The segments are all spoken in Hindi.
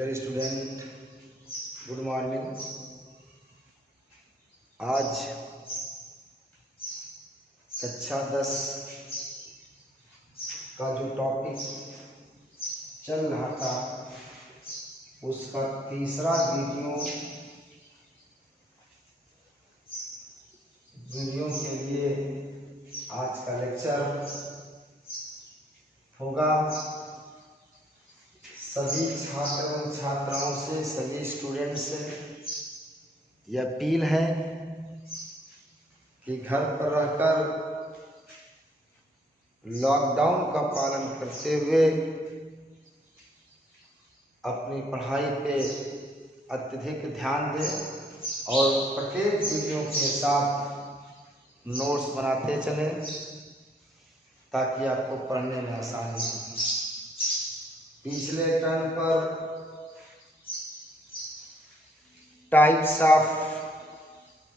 Dear student, good morning. आज कक्षा 10 का जो टॉपिक चल रहा था उसका तीसरा वीडियो के लिए आज का लेक्चर होगा। सभी छात्र छात्राओं से, सभी स्टूडेंट से यह अपील है कि घर पर रहकर लॉकडाउन का पालन करते हुए अपनी पढ़ाई पे अत्यधिक ध्यान दें और प्रत्येक वीडियो के साथ नोट्स बनाते चलें ताकि आपको पढ़ने में आसानी हो। पिछले टर्म पर टाइप्स ऑफ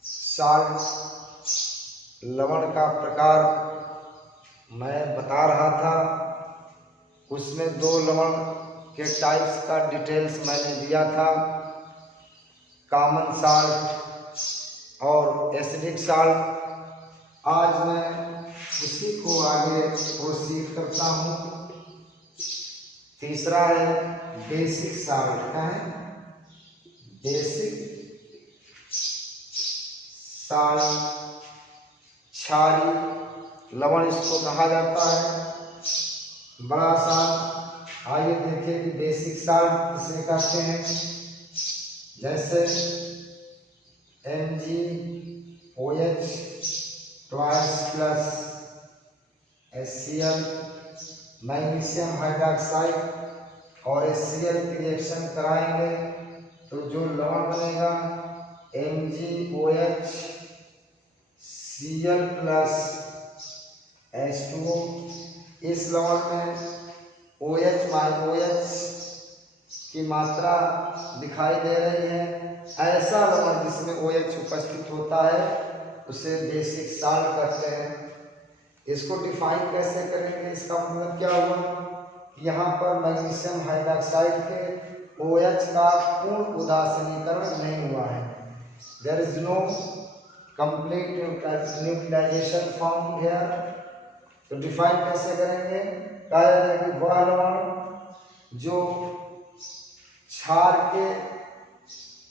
साल्ट, लवण का प्रकार मैं बता रहा था। उसमें 2 लवण के टाइप्स का डिटेल्स मैंने दिया था, कॉमन साल्ट और एसिडिक साल्ट। आज मैं उसी को आगे प्रोसीड करता हूँ। तीसरा है बेसिक साल्ट। क्या है? बेसिक साल्ट, क्षारीय लवण इसको कहा जाता है। बड़ा आसान। आइए देखें कि बेसिक साल्ट किसे कहते हैं। जैसे MgOH twice plus HCl, magnesium hydroxide और HCl की रिएक्शन कराएंगे तो जो लवण बनेगा MgOH Cl प्लस H2O। इस लवण में OH की मात्रा दिखाई दे रही है। ऐसा लवण जिसमें OH उपस्थित होता है उसे बेसिक साल्ट कहते हैं। इसको डिफाइन कैसे करेंगे? इसका मतलब क्या हुआ? यहाँ पर मैग्नीशियम हाइड्रोक्साइड के OH का पूर्ण उदासीनीकरण नहीं हुआ है। There is no complete neutralisation found here. तो डिफाइन कैसे करेंगे? कहा जाता है कि वह लवण जो क्षार के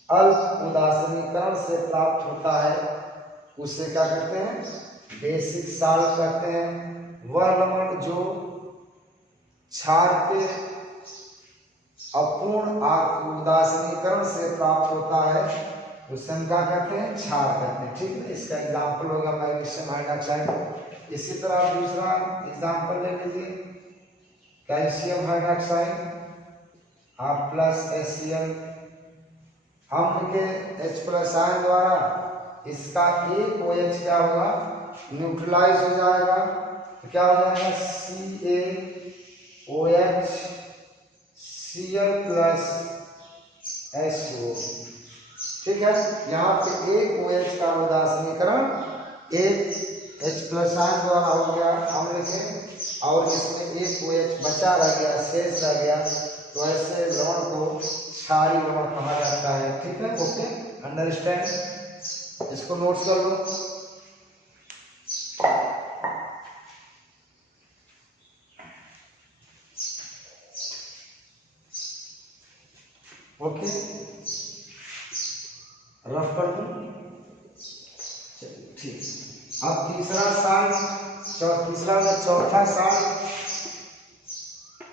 अल्प उदासीनीकरण से प्राप्त होता है उसे क्या कहते हैं? बेसिक साल्ट कहते हैं। वह लवण जो क्षार के अपूर्ण उदासीनीकरण से प्राप्त होता है उसे हम क्या कहते हैं? क्षार कहते हैं। ठीक है, इसका एग्जाम्पल होगा मैग्नीशियम हाइड्रोक्साइड। इसी तरह दूसरा एग्जाम्पल ले लीजिए, कैल्शियम हाइड्रोक्साइड आप प्लस HCl। हम के H+ आयन द्वारा इसका एक OH क्या होगा? न्यूट्रलाइज हो जाएगा। तो क्या हो जाएगा? CaOH Cl plus H2O। ठीक है, यहाँ पे एक OH का उदासीनीकरण एक H+ आयन द्वारा हो गया, हम लिखें, और इसमें एक OH बचा रह गया, शेष रह गया। तो ऐसे लवण को क्षारीय लवण कहा जाता है। ठीक है, ओके, अंडरस्टैंड। इसको नोट्स कर लो। ओके, रफ कर दूं? ठीक। अब तीसरा चौथा साल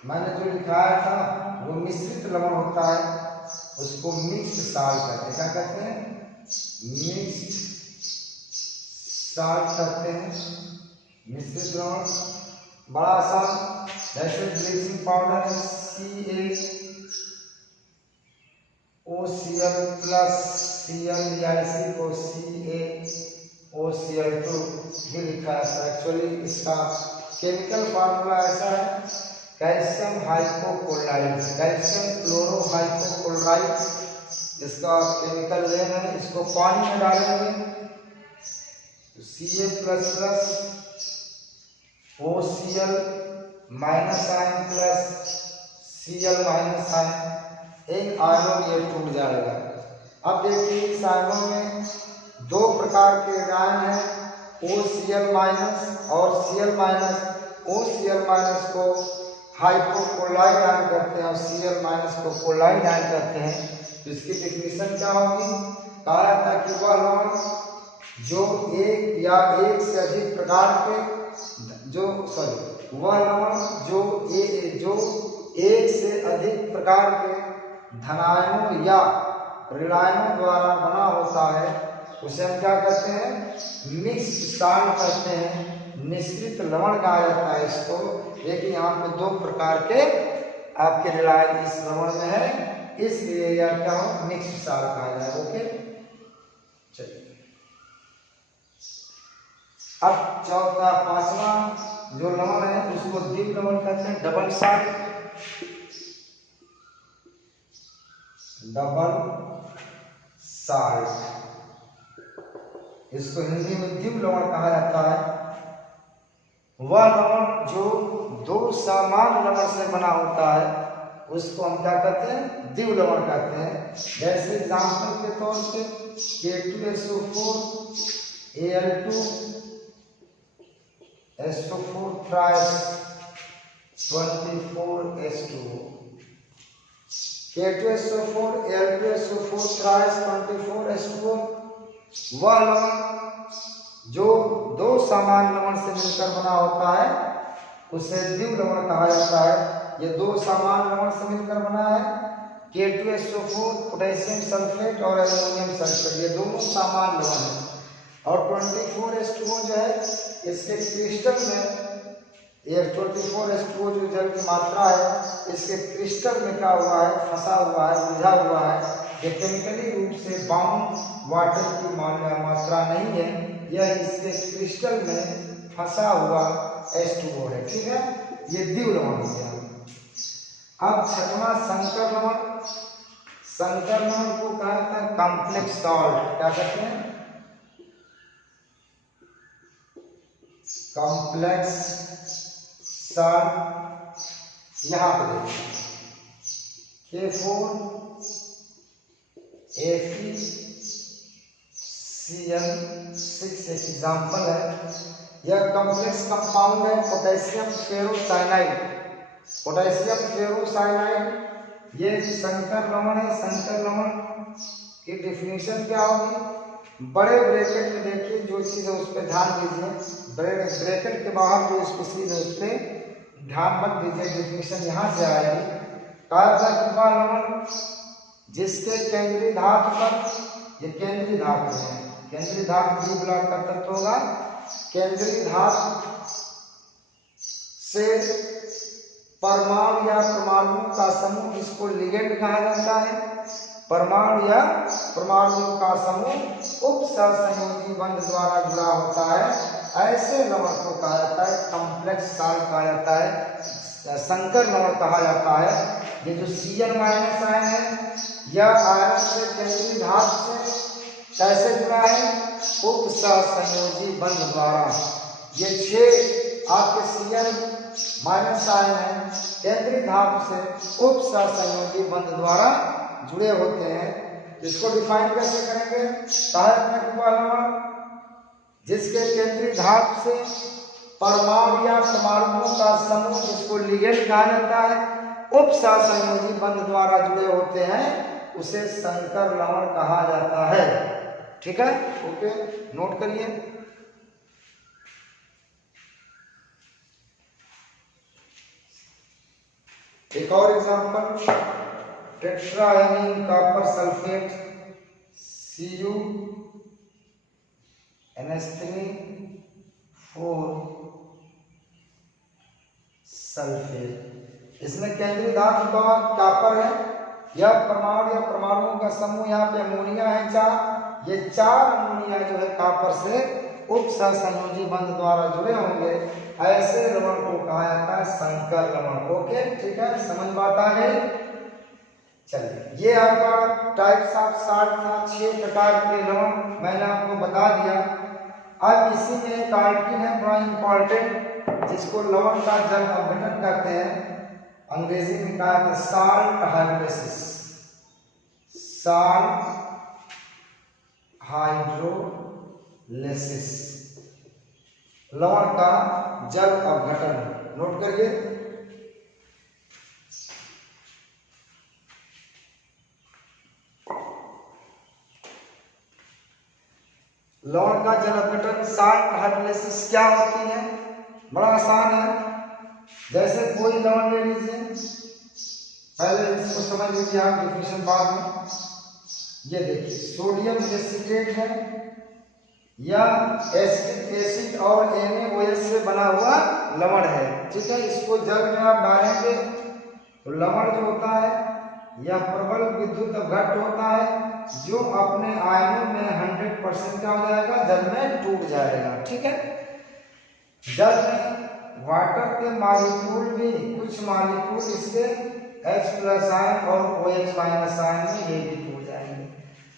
मैंने जो लिखाया था वो मिश्रित लवण होता है, उसको मिक्स्ड साल्ट कहते हैं। क्या कहते हैं? मिक्स्ड साल्ट कहते हैं, मिश्रित लवण। बड़ा आसान। जैसे ब्लीचिंग पाउडर है CaOCl प्लस Cl या इसी को CaOCl2 भी लिखा है। एक्चुअली इसका केमिकल फार्मूला ऐसा है, कैल्शियम हाइपोक्लोराइड, कैल्शियम क्लोरोहाइपोक्लोराइड इसका केमिकल नेम है। इसको पानी में डालेंगे तो CaOCl minus ion plus Cl minus ion इन आयनों ये टूट जाएगा। अब देखिए इस आयनों में दो प्रकार के आयन हैं, OCl माइनस और Cl माइनस। OCl माइनस को हाइपोक्लोराइड आयन कहते हैं और Cl माइनस को क्लोराइड आयन कहते हैं। तो इसकी डिफिनीशन क्या होगी? कहा जाता है कि वह लवण जो एक या एक से अधिक प्रकार के वह लवण जो एक से अधिक प्रकार के धनायनों या ऋणायनों द्वारा बना होता है उसे हम क्या कहते हैं? मिक्स्ड साल्ट कहते हैं, मिश्रित लवण कहा जाता है इसको। देखिए यहाँ पे दो प्रकार के आपके ऋणायन इस लवण में है, इसलिए यह क्या हो? मिक्स्ड साल्ट कहा जाए। ओके, चलिए अब चौथा पांचवा जो लवण है उसको द्वीप लवण कहते हैं, डबल साल्ट। इसको हिंदी में द्वीप लवण कहा जाता है। वह लवण जो दो समान लवण से बना होता है उसको हम क्या कहते हैं? द्वीप लवण कहते हैं। जैसे एग्जाम्पल के तौर पे K2SO4 Al2 SO4 thrice 24H2O। K2SO4 Al2SO4 thrice 24H2O वह लवण जो दो समान लवण से मिलकर बना होता है उसे द्वीप लवण कहा जाता है। ये दो समान लवण से मिलकर बना है, K2SO4 पोटेशियम सल्फेट और एल्युमिनियम सल्फेट, ये दोनों समान लवण है। और 24H2O जो है इसके क्रिस्टल में, ये 24H2O जो जल की मात्रा है इसके क्रिस्टल में क्या हुआ है? फंसा हुआ है, उलझा हुआ है। ये केमिकली रूप से बाउंड वाटर की मात्रा नहीं है, यह इसके क्रिस्टल में फंसा हुआ H2O है। ठीक है, ये द्वीप लवण हो गया। अब छठवां संकर लवण। संकर लवण को कहा जाता है कॉम्प्लेक्स सॉल्ट। क्या कहते हैं? Complex salt. यहाँ पे देखिए K4 FeCl6 एक एग्जाम्पल है। यह कॉम्प्लेक्स कंपाउंड है पोटेशियम फेरोसाइनाइड। पोटेशियम फेरोसाइनाइड ये संकर लवण है। संकर लवण की डिफिनीशन क्या होगी? बड़े ब्रैकेट में देखिए जो चीज़ है उस पर ध्यान दीजिए। ब्रैकेट के बाहर जो स्पीशीज है उस पर ध्यान मत दीजिए, डिफिनीशन यहाँ से आएगी। कहा था कि वह लवण जिसके केंद्रीय धातु पर, ये केंद्रीय धातु है, केंद्रीय धातु द्वीप लवण का तत्व होगा। केंद्रीय धातु से परमाणु या परमाणुओं का समूह जिसको लिगेंड कहा जाता है, परमाणु या परमाणुओं का समूह उपसहसंयोजी बंध द्वारा जुड़ा होता है, ऐसे लवण को कहा जाता है कॉम्प्लेक्स सॉल्ट कहा जाता है, संकर लवण कहा जाता है। ये जो Cl माइनस आयन है यह आयन से केंद्रीय धातु से कैसे जुड़ा है? उपसहसंयोजी बंध द्वारा। ये 6 आपके Cl माइनस आयन है केंद्रीय धातु से उपसहसंयोजी बंध द्वारा जुड़े होते हैं। इसको डिफाइन कैसे करेंगे? कहा जाता है कि वह लवण जिसके केंद्रीय धातु से परमाणु या परमाणुओं का समूह जिसको लिगेंड कहा जाता है उपसहसंयोजी बंध द्वारा जुड़े होते हैं उसे संकर लवण कहा जाता है। ठीक है, ओके, नोट करिए। एक और example, tetraammine copper sulphate CuNH3 sulphate. इसमें केंद्रीय धातु कॉपर है, यह परमाणु या परमाणुओं का समूह, यहाँ पे अमोनिया है 4, ये 4 अमोनिया जो है कॉपर से उपसहसंयोजी बंध द्वारा जुड़े होंगे, ऐसे लवण को कहा जाता है संकर लवण। ओके, ठीक है, समझ बात आ गई। चलिए, ये आपका टाइप्स ऑफ सॉल्ट था, 6 प्रकार के लवण मैंने आपको बता दिया। अब इसी में एक आर्टिकल है बड़ा इंपॉर्टेंट जिसको लवण का जल अपघटन कहते हैं, अंग्रेजी में कहा जाता है साल्ट हाइड्रोलिसिस। साल्ट हाइड्रोलिसिस, लवण का जल अपघटन। नोट करिए, लवण का जल अपघटन साल्ट हाइड्रोलिसिस क्या होती है? बड़ा आसान है। जैसे कोई लवण ले लीजिए, पहले इसको समझ लीजिए आप, डिफिनेशन बाद में। ये देखिए सोडियम एसिटेट है या एसिड और NaOH से बना हुआ लवण है, ठीक है। इसको जल में आप डालेंगे तो लवण जो होता है या प्रबल विद्युत अपघट्ट होता है, जो अपने आयनों में 100% क्या हो जाएगा, जल में टूट जाएगा, ठीक है। जल में वाटर के मॉलिक्यूल भी, कुछ मॉलिक्यूल इसके H+ आयन और OH- आयन में ये भी टूट जाएंगे।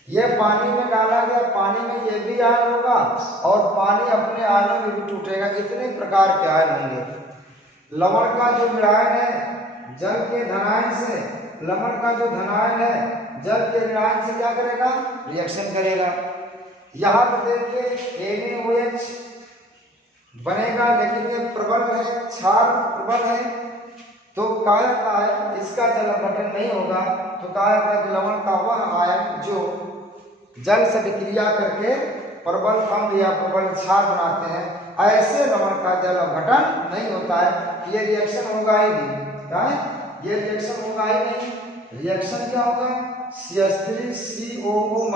ये पानी में डाला गया, पानी में ये भी आयन होगा और पानी अपने आयनों में भी टूटेगा। इतने प्रकार के आयन होंगे। लवण का जो विलायन है जल के धनायन से, लवण का जो धनायन है जल के ऋणायन से क्या करेगा, रिएक्शन करेगा। यहाँ पर देखिए NaOH बनेगा, लेकिन ये प्रबल है, क्षार प्रबल है, तो कहा जाता है इसका जल अपघटन नहीं होगा। तो कहा जाता है कि लवण का वह आयन जो जल से विक्रिया करके प्रबल अम्ल या प्रबल क्षार बनाते हैं, ऐसे लवण का जल अपघटन नहीं होता है। ये रिएक्शन होगा ही नहीं, क्या है, ये रिएक्शन होगा ही नहीं। रिएक्शन क्या होगा, CH3COO-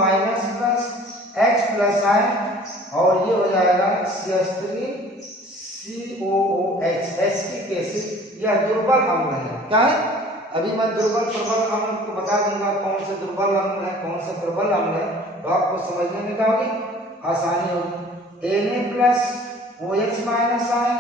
H+ आयन और ये हो जाएगा CH3COOH, एसिटिक एसिड। यह दुर्बल अम्ल है, क्या है। अभी मैं दुर्बल प्रबल अम्ल को बता दूंगा, कौन से दुर्बल अम्ल है कौन से प्रबल अम्ल है, तो आपको समझने में क्या होगी, आसानी होगी। Na+OH- आयन,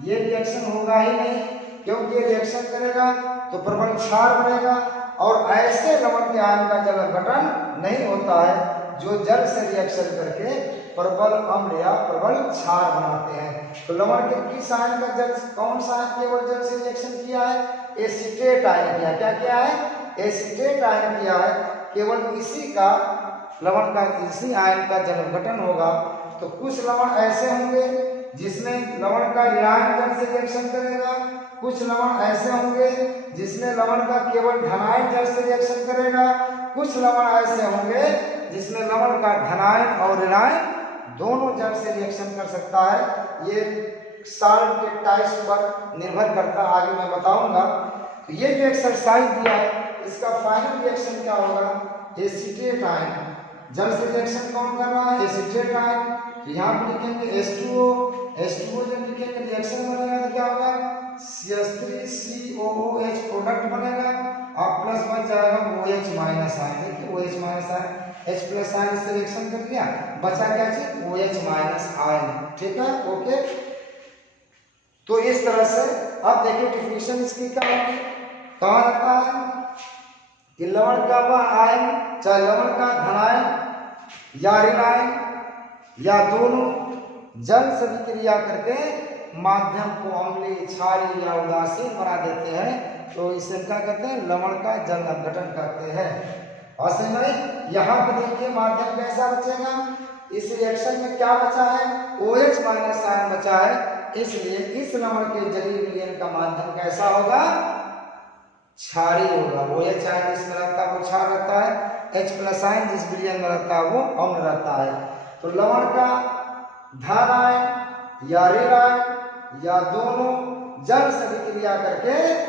ये रिएक्शन होगा ही नहीं, क्योंकि ये रिएक्शन करेगा तो प्रबल क्षार बनेगा और ऐसे लवण के आयन का जल अपघटन नहीं होता है जो जल से रिएक्शन करके प्रबल अम्ल या प्रबल क्षार बनाते हैं। तो लवण के किस आयन का जल, कौन सा आयन केवल जल से रिएक्शन किया है, एसीटेट आयन किया। क्या किया है, एसीटेट आयन किया है। केवल इसी का, लवण का इसी आयन का जल अपघटन होगा। तो कुछ लवण ऐसे होंगे जिसमें लवण का ऋणायन जल से रिएक्शन करेगा, कुछ लवण ऐसे होंगे जिसमें लवण का केवल धनायन जल से रिएक्शन करेगा, कुछ लवण ऐसे होंगे जिसमें लवण का धनायन और ऋणायन दोनों जल से रिएक्शन कर सकता है। ये साल्ट के टाइप्स पर निर्भर करता, आगे मैं बताऊंगा। तो ये जो एक्सरसाइज दिया है इसका फाइनल रिएक्शन क्या होगा, एसीटेट आयन, जल से रिएक्शन कौन कर रहा है, एसीटेट आयन। तो यहाँ पर लिखेंगे H2O, H2O जब लिखेंगे रिएक्शन बनेगा तो क्या होगा, CH3COOH प्रोडक्ट बनेगा और प्लस बन जाएगा OH- आयन। देखिए OH- आयन, H+ आयन से रिएक्शन कर दिया, बचा क्या चीज, OH- आयन, ठीक है, ओके। तो इस तरह से अब देखिए डिफिनेशन इसकी क्या होगी, कहा जाता है कि लवण का वह आयन, चाहे लवण का धनायन या ऋणायन या दोनों जल से विक्रिया करके माध्यम को अम्लीय, क्षारीय या उदासीन बना देते हैं, तो इसे क्या कहते हैं, लवण का जल अपघटन कहते हैं। और समझ, यहाँ पे देखिए माध्यम कैसा बचेगा, इस रिएक्शन में क्या बचा है, OH- आयन बचा है, इसलिए इस लवण के जलीय विलयन का माध्यम कैसा होगा, क्षारीय होगा। OH आयन जिसमें रहता है वो क्षार रहता है, H+ आयन जिस विलयन में रहता है वो अम्ल रहता है। तो लवण का धन आयन या ऋण आयन या दोनों जल से विक्रिया करके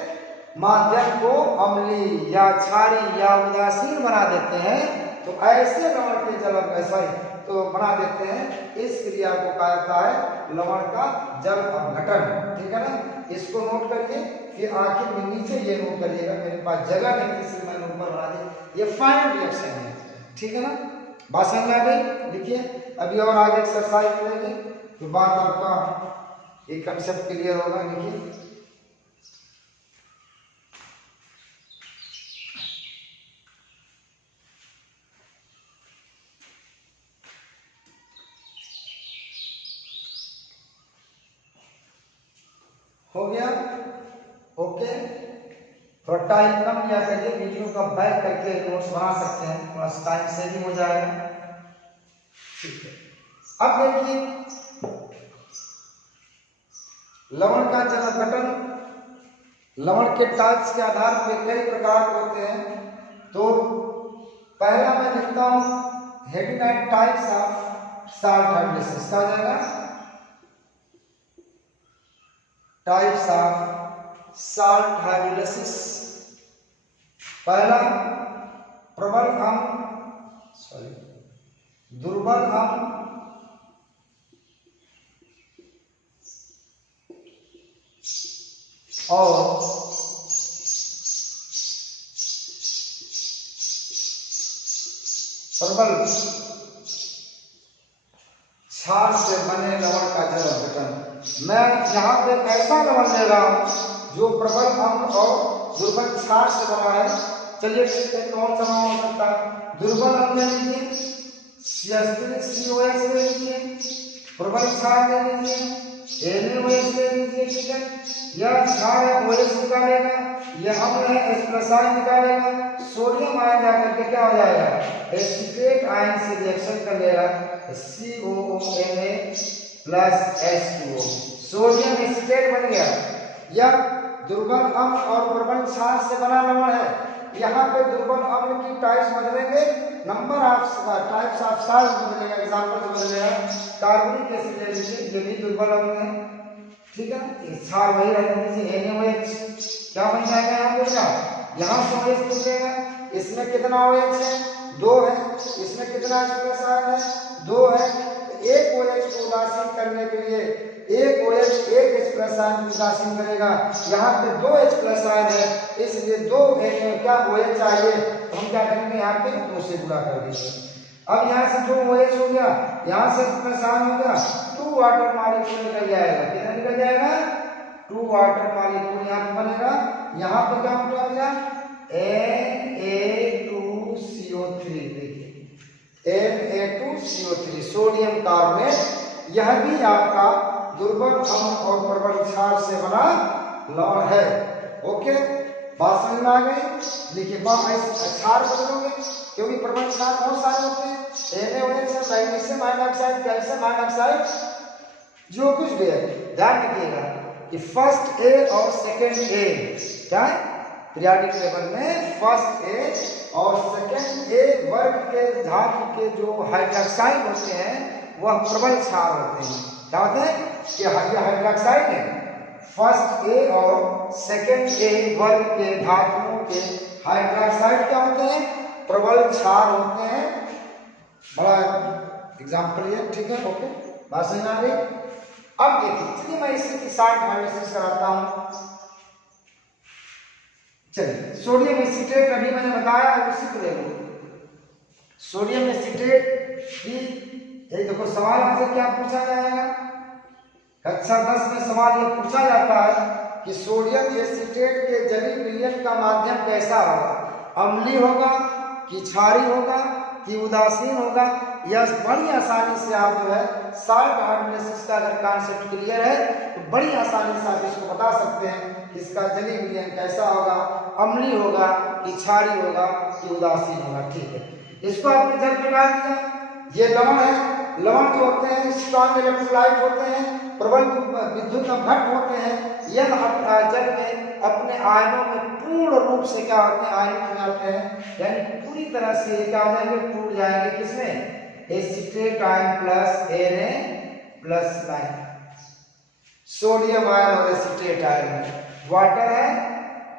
माध्यम को अम्लीय या क्षारीय या उदासीन बना देते हैं, तो ऐसे लवण के जल तो बना देते हैं। इस क्रिया को कहा जाता है लवण का जल अपघटन, ठीक है ना। इसको नोट करिए, फिर आखिर में नीचे ये नोट करिएगा, मेरे पास जगह नहीं थी इसलिए मैंने ऊपर बना दिया। ये फाइनल रिएक्शन है, ठीक है ना, बात समझ में आ गई। लिखिए, अभी और आगे एक्सरसाइज करेंगे तो बात आपका एक कंसेप्ट क्लियर होगा। लिखिए, हो गया, ओके। थोड़ा टाइम कम लिया करिए, वीडियो का बैक करके नोट्स बना सकते हैं, थोड़ा टाइम सेविंग हो जाएगा। ठीक है, अब देखिए लवण का जल गठन, लवण के टाइप्स के आधार पर कई प्रकार के होते हैं। तो पहला मैं लिखता हूं heading and types of salt hydrolysis, क्या हो जाएगा टाइप्स ऑफ साल्ट हाइड्रोलिसिस। पहला प्रबल अम्ल, दुर्बल अम्ल, और प्रबल क्षार से बने लवण का जल गठन। मैं यहाँ पे ऐसा लवण ले रहा हूं जो प्रबल अम्ल और दुर्बल क्षार से बना है। चलिए ठीक है, कौन सा लवण हो सकता है? दुर्बल अम्ल ले लीजिए, COS ले लीजिए, प्रबल क्षार ले लीजिए, NaOH ले लीजिए। ठीक है, यह क्षार है OH निकालेगा, यह अम्ल है H+ निकालेगा, सोडियम आयन जाकर के क्या हो जाएगा एसिटेट आयन से रिएक्शन कर लेगा COONA plus H2O, sodium acetate बन गया। यह दुर्बल अम्ल और प्रबल क्षार से बना लवण है। यहाँ पे दुर्बल अम्ल की टाइप्स बदलेंगे, number of types of salt बदलेगा, एग्जांपल बदलेगा। कार्बोनिक एसिड ले लीजिए, ये भी दुर्बल अम्ल है। ठीक है, क्षार वही रहने दीजिए NaOH, क्या बन जाएगा यहाँ पे क्या, यहाँ से OH निकलेगा। इसमें कितना OH है 2 है, इसमें कितना H+ है 2 है। एक OH को उदासीन करने के लिए एक OH एक H+ आयन उदासीन करेगा, यहाँ पे 2 H+ आयन है, इसलिए 2 क्या OH चाहिए, तो हम क्या करेंगे यहाँ पे 2 से गुणा कर देंगे। अब यहाँ से 2 OH हो गया, यहाँ से H+ आयन हो गया, 2 वाटर मॉलिक्यूल निकल जाएगा। कितना निकल जाएगा 2 वाटर मॉलिक्यूल यहाँ पे बनेगा। यहाँ पे क्या बनेगा Na2CO3, देखिए Na2CO3 सोडियम कार्बोनेट। यह भी आपका दुर्बल अम्ल और प्रबल क्षार से बना लवण है। ओके, बात समझ में आ गई? लिखिए क्षार बदलोगे क्योंकि प्रबल क्षार बहुत सारे होते हैं, NaOH, magnesium hydroxide, calcium hydroxide, जो कुछ भी है। ध्यान रखिएगा कि फर्स्ट A और सेकंड A क्या है पीरियोडिक टेबल में, फर्स्ट A और सेकंड A वर्ग के धातु के जो हाइड्रोक्साइड होते हैं वह प्रबल क्षार होते हैं। क्या होते हैं कि हाइड्रोक्साइड है। फर्स्ट A और सेकंड A वर्ग के धातुओं के हाइड्रोक्साइड क्या होते हैं प्रबल क्षार होते हैं। बड़ा एग्जाम्पल ये, ठीक है। ओके, बात समझ आ गई? अब देखिए, चलिए मैं इसी की साल्ट हाइड्रोलिसिस कराता हूं। चलिए, सोडियम एसिटेट अभी मैंने बताया, उसी को ले लो। सोडियम एसिटेट की ये देखो सवाल आपसे क्या पूछा जाएगा, कक्षा 10 में सवाल ये पूछा जाता है कि सोडियम एसिटेट के जलीय विलयन का माध्यम कैसा होगा, अम्लीय होगा कि क्षारीय होगा कि उदासीन होगा। यह बड़ी आसानी से आप जो है साल्ट हाइड्रोलिसिस का अगर कॉन्सेप्ट क्लियर है तो बड़ी आसानी से आप इसको बता सकते हैं कि इसका जलीय विलयन कैसा होगा, अम्लीय होगा कि क्षारीय होगा कि उदासीन होगा। ठीक है, इसको आपने जल में डाल दिया। ये लवण है, लवण जो होते हैं स्ट्रॉन्ग इलेक्ट्रोलाइट होते हैं, प्रबल विद्युत अपघट्ट होते हैं। यह जल में अपने आयनों में पूर्ण रूप से क्या होते हैं आयनित हो जाते हैं, यानी पूरी तरह से क्या हो जाएंगे टूट जाएंगे। किसमें acetate ion plus Na+9, sodium ion और एसिटेट आयन। वाटर है,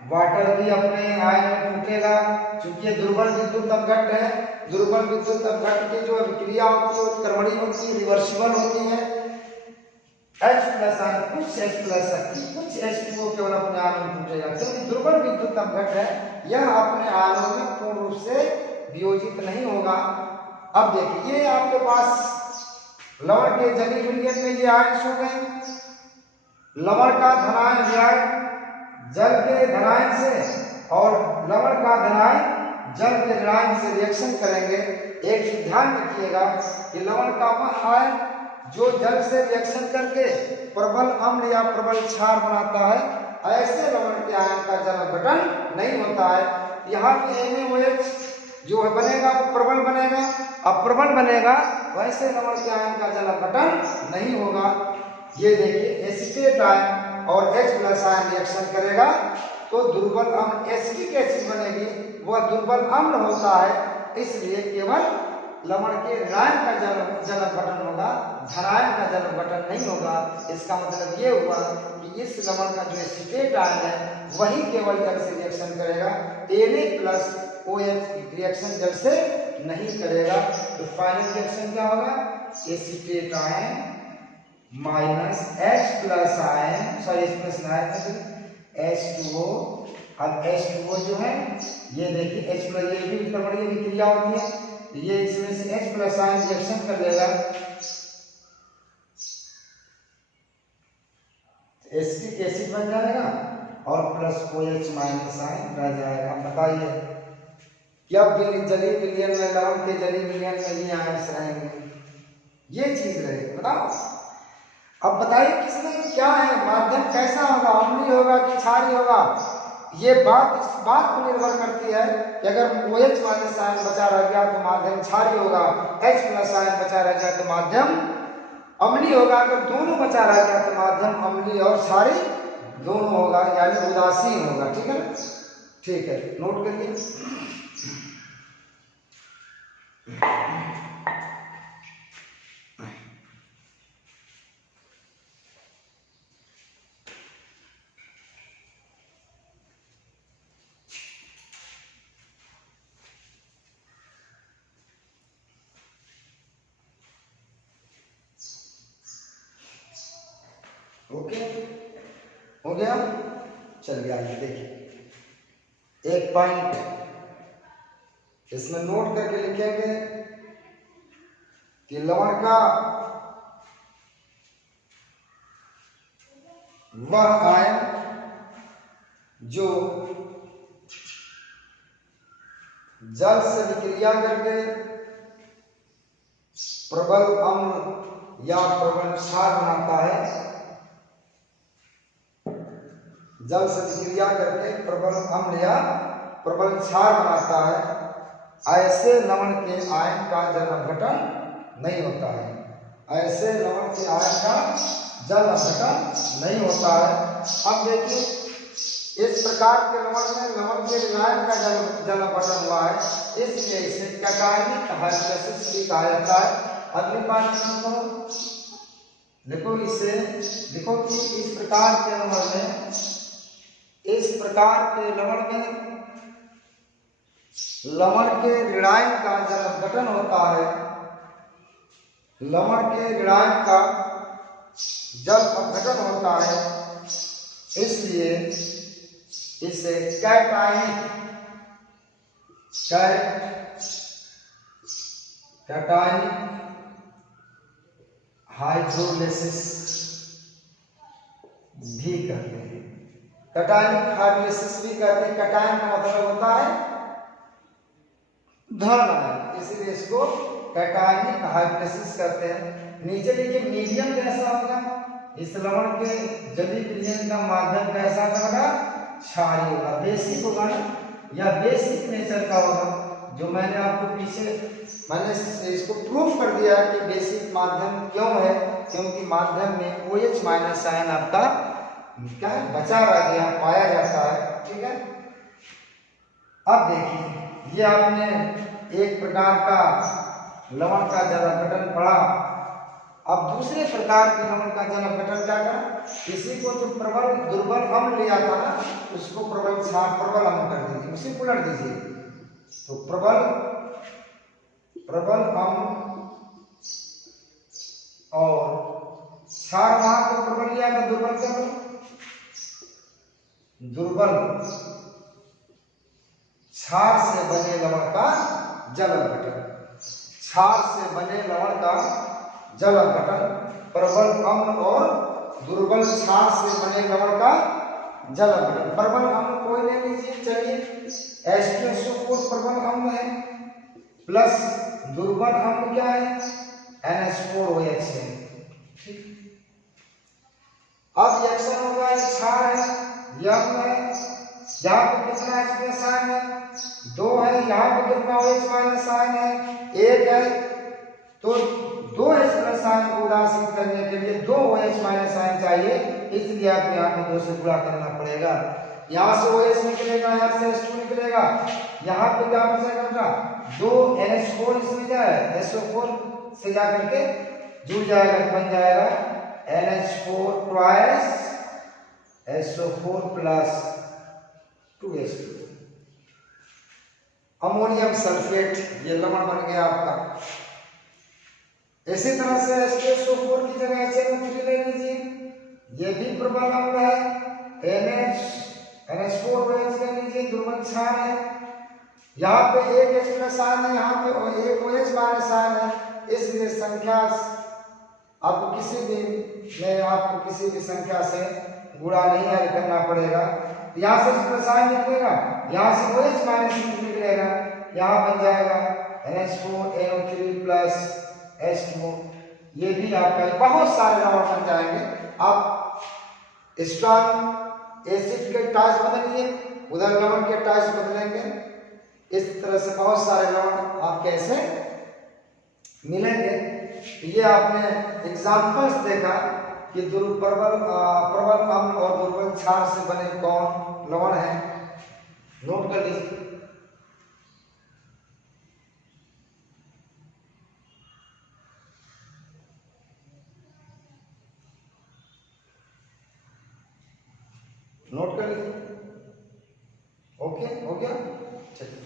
वाटर भी अपने आयन में टूटेगा क्योंकि ये दुर्बल विद्युत अपघट्ट है। दुर्बल विद्युत अपघट्ट की जो अभिक्रिया होती है उत्क्रमणीय होती है, रिवर्सिबल होती है। H+ आयन कुछ H+, कुछ H2O केवल अपने आयन में टूटेगा क्योंकि दुर्बल विद्युत अपघट्ट है, यह अपने आयनों में पूर्ण रूप से वियोजित नहीं होगा। अब देखिए, ये आपके पास लवण के जलीय विलयन में ये आयन हो गए। लवण का धनायन वियायन जल के धनायन से और लवण का धनायन जल के ऋणायन से रिएक्शन करेंगे। एक चीज ध्यान रखिएगा कि लवण का वह आयन जो जल से रिएक्शन करके प्रबल अम्ल या प्रबल क्षार बनाता है, ऐसे लवण के आयन का जल गठन नहीं होता है। यहाँ पे NaOH जो है बनेगा वो प्रबल बनेगा। अब प्रबल बनेगा वैसे लवण के आयन का जल अपघटन नहीं होगा। ये देखिए एसीटेट आयन और H+ आयन रिएक्शन करेगा तो दुर्बल अम्ल एसिटिक एसिड बनेगी, वह दुर्बल अम्ल होता है, इसलिए केवल लवण के ऋणायन का जल अपघटन होगा, धनायन का जल अपघटन नहीं होगा। इसका मतलब ये हुआ कि इस लवण का जो एसीटेट आयन है वही केवल जल से रिएक्शन करेगा, Na+OH रिएक्शन जल से नहीं करेगा। तो फाइनल रिएक्शन क्या होगा? Acetate ion minus H+ ion, sorry H+ ion H2O। अब H2O जो है ये देखिए H+ ये भी क्रमणीय विक्रिया होती है, ये इसमें से H+ आयन रिएक्शन कर लेगा, एसिटिक एसिड बन जाएगा और प्लस OH- आयन रह जाएगा। बताइए क्या जलीय विलयन में लवण के जलीय विलयन में ये आयंस रहेंगे? ये चीज रहेगी, बताओ। अब बताइए किसमें क्या है, माध्यम कैसा होगा, अम्लीय होगा कि क्षारीय होगा? ये बात इस बात पर निर्भर करती है कि अगर OH- आयन बचा रह गया तो माध्यम क्षारीय होगा, H+ आयन बचा रह गया तो माध्यम अम्लीय होगा। अगर दोनों बचा रह गया तो माध्यम अम्लीय और क्षारीय दोनों होगा, यानी उदासीन होगा। ठीक है ना? ठीक है, नोट करिए। ओके, हो गया? चलिए आइए देखिए, एक पॉइंट इसमें नोट करके लिखेंगे कि लवण का वह आयन जो जल से विक्रिया करके प्रबल अम्ल या प्रबल क्षार बनाता है, जल से विक्रिया करके प्रबल अम्ल या प्रबल क्षार बनाता है, ऐसे लवण के आयन का जल अपघटन नहीं होता है। ऐसे लवण के आयन का जल अपघटन नहीं होता है। अब देखिए इस प्रकार के लवण में लवण के ऋणायन का जल अपघटन हुआ है, इसलिए इसे कैटायनिक हाइड्रोलाइसिस भी कहा जाता है। अगली बात सुनो, देखो इसे देखो कि इस प्रकार के लवण में, इस प्रकार के लवण में लवण के ऋणायन का जल अपघटन होता है, लवण के ऋणायन का जल अपघटन होता है, इसलिए इसे कैटायनिक हाइड्रोलाइसिस भी कहते हैं। कैटायनिक हाइड्रोलाइसिस भी कहते हैं। कैटायन का मतलब होता है धन आयन, इसलिए इसको कैटायनिक हाइड्रोलाइसिस कहते हैं। नीचे लिखिए मीडियम कैसा होगा, इस लवण के जलीय विलयन का माध्यम कैसा होगा? क्षारीय होगा, बेसिक होगा ना, या बेसिक नेचर का होगा। जो मैंने आपको पीछे मैंने इसको प्रूफ कर दिया कि बेसिक माध्यम क्यों है, क्योंकि माध्यम में OH- आयन आपका क्या बचा रह गया, पाया जाता है। ठीक है, अब देखिए ये आपने एक प्रकार का लवण का जल अपघटन पढ़ा। अब दूसरे प्रकार के लवण का जल अपघटन क्या करा, इसी को जो प्रबल दुर्बल अम्ल लिया था ना, उसको प्रबल क्षार प्रबल अम्ल कर दीजिए, उसी पलट दीजिए। तो प्रबल अम्ल और क्षार वहां को प्रबल लिया था, दुर्बल कर लो, दुर्बल क्षार से बने लवण का जल अपघटन, क्षार से बने लवण का जल अपघटन, प्रबल अम्ल और दुर्बल क्षार से बने लवण का जल अपघटन। प्रबल अम्ल कोई ले लीजिए, चलिए H2SO4 प्रबल अम्ल है, प्लस दुर्बल अम्ल क्या है? NH4OH है। ठीक, अब रिएक्शन होगा, क्षार है, यह है, यहाँ पे कितना H प्लस आयन है? 2 है। यहाँ पे कितना OH माइनस आयन है? 1 है। तो 2 H प्लस आयन को उदासीन करने के लिए 2 OH माइनस आयन चाहिए, इसलिए आपको यहाँ पे 2 से गुणा करना पड़ेगा। यहाँ से OH निकलेगा, यहाँ से H2 निकलेगा, यहाँ पे क्या बचेगा बेटा? 2 NH4 इसमें क्या है? SO4 से जाकर के जुड़ जाएगा, बन जाएगा NH4 twice SO4 plus 2H2, ammonium sulphate, ये लवण बन गया आपका। इसी तरह से H2SO4 की जगह HNO3 ले लीजिए, ये भी प्रबल अम्ल है। NH4OH ले लीजिए, दुर्बल क्षार है। यहाँ पे एक H प्लस आयन है, यहाँ पे एक OH माइनस आयन है, इसलिए संख्या आपको किसी भी संख्या से गुणा नहीं ऐड करना पड़ेगा। यहाँ से H प्लस आयन निकलेगा, यहाँ से OH माइनस निकलेगा, यहाँ बन जाएगा NH4NO3 प्लस H2O। ये भी आपका बहुत सारे लवण बन जाएंगे। आप स्ट्रॉन्ग एसिड के टाइप्स बदलिए, उधर लवण के टाइप्स बदलेंगे, इस तरह से बहुत सारे लवण आप कैसे मिलेंगे। ये आपने एग्जाम्पल्स देखा कि प्रबल अम्ल और दुर्बल क्षार से बने कौन लवण है, नोट कर लीजिए। नोट कर लीजिए। ओके, हो गया? चलिए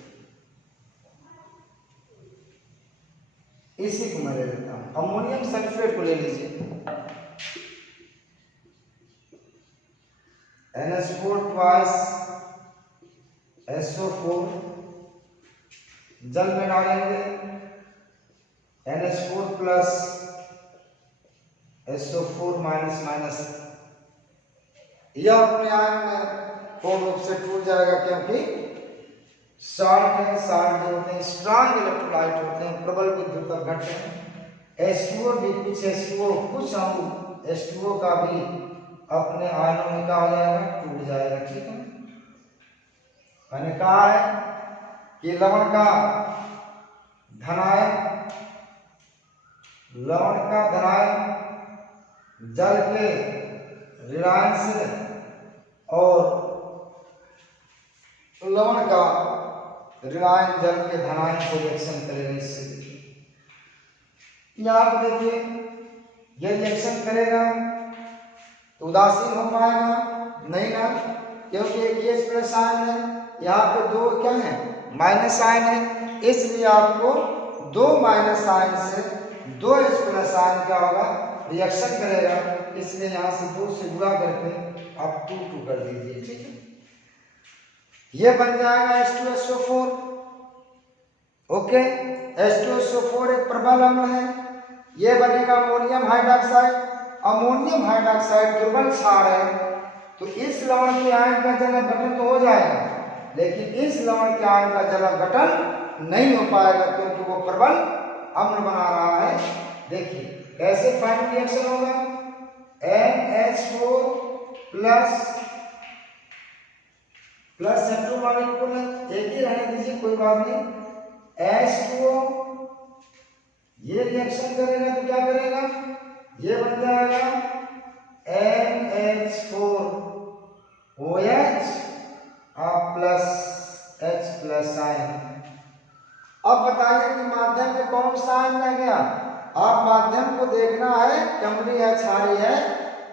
इसी को मैं ले लेता हूं, अमोनियम सल्फेट को ले लीजिए। NH4 ट्वाइस SO4 जल में डालेंगे, NH4 plus SO4 minus minus, यह अपने आयन में पूर्ण रूप से टूट जाएगा, क्योंकि साल्ट है, साल्ट जो होते हैं स्ट्रॉन्ग इलेक्ट्रोलाइट होते हैं, प्रबल विद्युत घटक हैं। H2O भी कुछ H2O का भी अपने आयनों में क्या हो जाएगा? टूट जाएगा। ठीक है, मैंने कहा है कि लवण का धनायन जल के ऋणायन से और लवण का ऋणायन जल के धनायन से रिएक्शन करेगा। इससे यहाँ पर देखिए, यह रिएक्शन करेगा तो उदासीन हो पाएगा नहीं ना, क्योंकि एक H प्लस आयन है, यहाँ पे 2 क्या है? माइनस आयन है, इसलिए आपको 2 माइनस आयन से 2 H प्लस आयन क्या होगा? रिएक्शन करेगा, इसलिए यहाँ से 2 से गुणा करके आप 2 कर दीजिए। ठीक है, ये बन जाएगा H2SO4। ओके, H2SO4 एक प्रबल अम्ल है, ये बनेगा अमोनियम हाइड्रोक्साइड। अमोनियम हाइड्रोक्साइड दुर्बल क्षार है, तो इस लवण के आयन का जलक गठन तो हो जाएगा, लेकिन इस लवण के आयन का जलक गठन नहीं हो पाएगा, क्योंकि वो प्रबल अम्ल बना रहा है। देखिए कैसे फाइनल रिएक्शन होगा? NH4 प्लस H2 मॉलिक्यूल है, एक ही रहने दीजिए, कोई बात नहीं। H2O ये रिएक्शन करेगा तो क्या करेगा? ये बन जाएगा NH4OH plus H plus ion. अब बताइए कि माध्यम में कौन सा आयन रह गया? आप माध्यम को देखना है, अम्लीय है, क्षारीय है,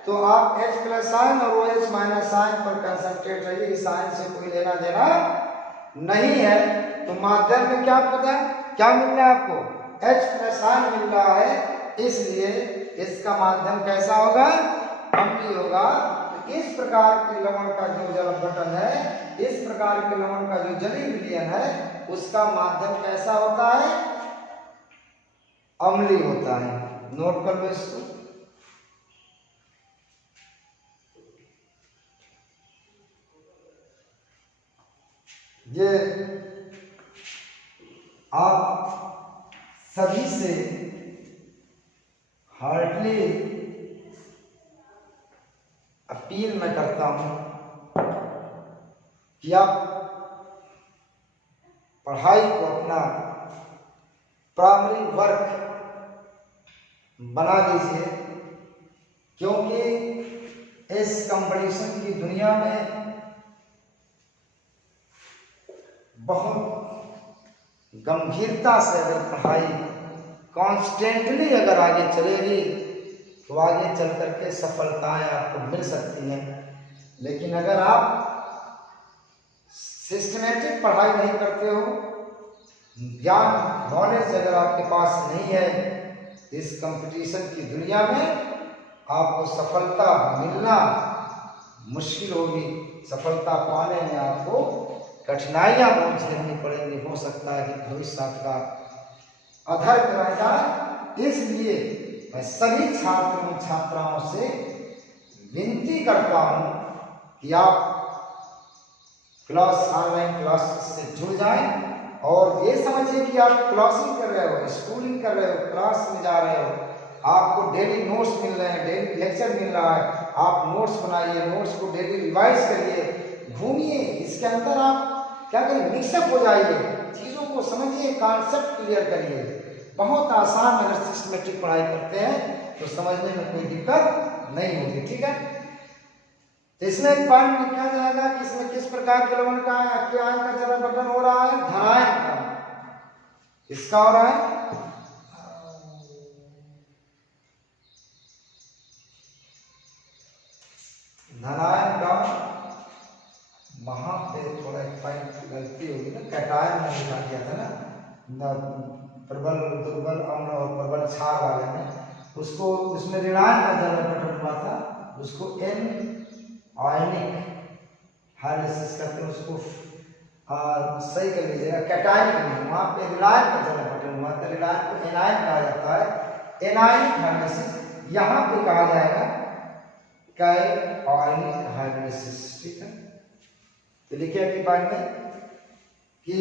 तो आप H प्लस आयन और OH माइनस आयन पर कंसंट्रेट रहिए। इस आयन से कोई लेना देना नहीं है। तो माध्यम में क्या पता क्या मिल रहा है आपको? H प्लस आयन मिल रहा है, इसलिए इसका माध्यम कैसा होगा? अम्लीय होगा। तो इस प्रकार के लवण का जो जलक गठन है, इस प्रकार के लवण का जो जलीय विलयन है, उसका माध्यम कैसा होता है? अम्लीय होता है। नोट कर लो इसको। ये आप सभी से हार्डली अपील मैं करता हूं कि आप पढ़ाई को अपना प्राइमरी वर्क बना लीजिए, क्योंकि इस कंपटीशन की दुनिया में बहुत गंभीरता से अगर पढ़ाई कॉन्स्टेंटली अगर आगे चलेगी तो आगे चल करके सफलताएं आपको मिल सकती हैं। लेकिन अगर आप सिस्टमेटिक पढ़ाई नहीं करते हो, ज्ञान नॉलेज अगर आपके पास नहीं है, इस कंपटीशन की दुनिया में आपको सफलता मिलना मुश्किल होगी। सफलता पाने में आपको कठिनाइयां बहुत झेलनी पड़ेंगी। हो सकता है कि भविष्य आपका अधर करा जाए। इसलिए मैं सभी छात्रों छात्राओं से विनती करता हूं कि आप ऑनलाइन क्लास से जुड़ जाएं और ये समझिए कि आप क्लासिंग कर रहे हो, स्कूलिंग कर रहे हो, क्लास में जा रहे हो, आपको डेली नोट्स मिल रहे हैं, डेली लेक्चर मिल रहा है। आप नोट्स बनाइए, नोट्स को डेली रिवाइज करिए, घूमिए, इसके अंदर आप क्या करिए, मिक्सअप हो जाइए, चीज़ों को समझिए, कॉन्सेप्ट क्लियर करिए। बहुत आसान, अगर सिस्टमेटिक पढ़ाई करते हैं तो समझने में कोई दिक्कत नहीं होगी। ठीक है, तो इसमें एक पॉइंट लिखा जाएगा कि इसमें किस प्रकार के लवण का आयन का जल अपघटन हो रहा है, धनायन का। किसका हो रहा है? धनायन का। वहां पे थोड़ा एक पॉइंट गलती होगी ना, कैटायन में लिखा गया था ना, प्रबल दुर्बल अम्ल और प्रबल क्षार वाले में, उसको उसमें ऋणायन का जल अपघटन हुआ था, उसको एन आयनिक हाइड्रोलिसिस कहते हैं, उसको सही कर लीजिएगा, कैटायनिक नहीं, वहाँ पे ऋणायन का जल अपघटन हुआ था, ऋणायन को एनायन कहा जाता है, एनायनिक हाइड्रोलिसिस। यहाँ पे कहा जाएगा कैटायनिक हाइड्रोलिसिस। ठीक है, तो लिखिए अपनी पॉइंट में कि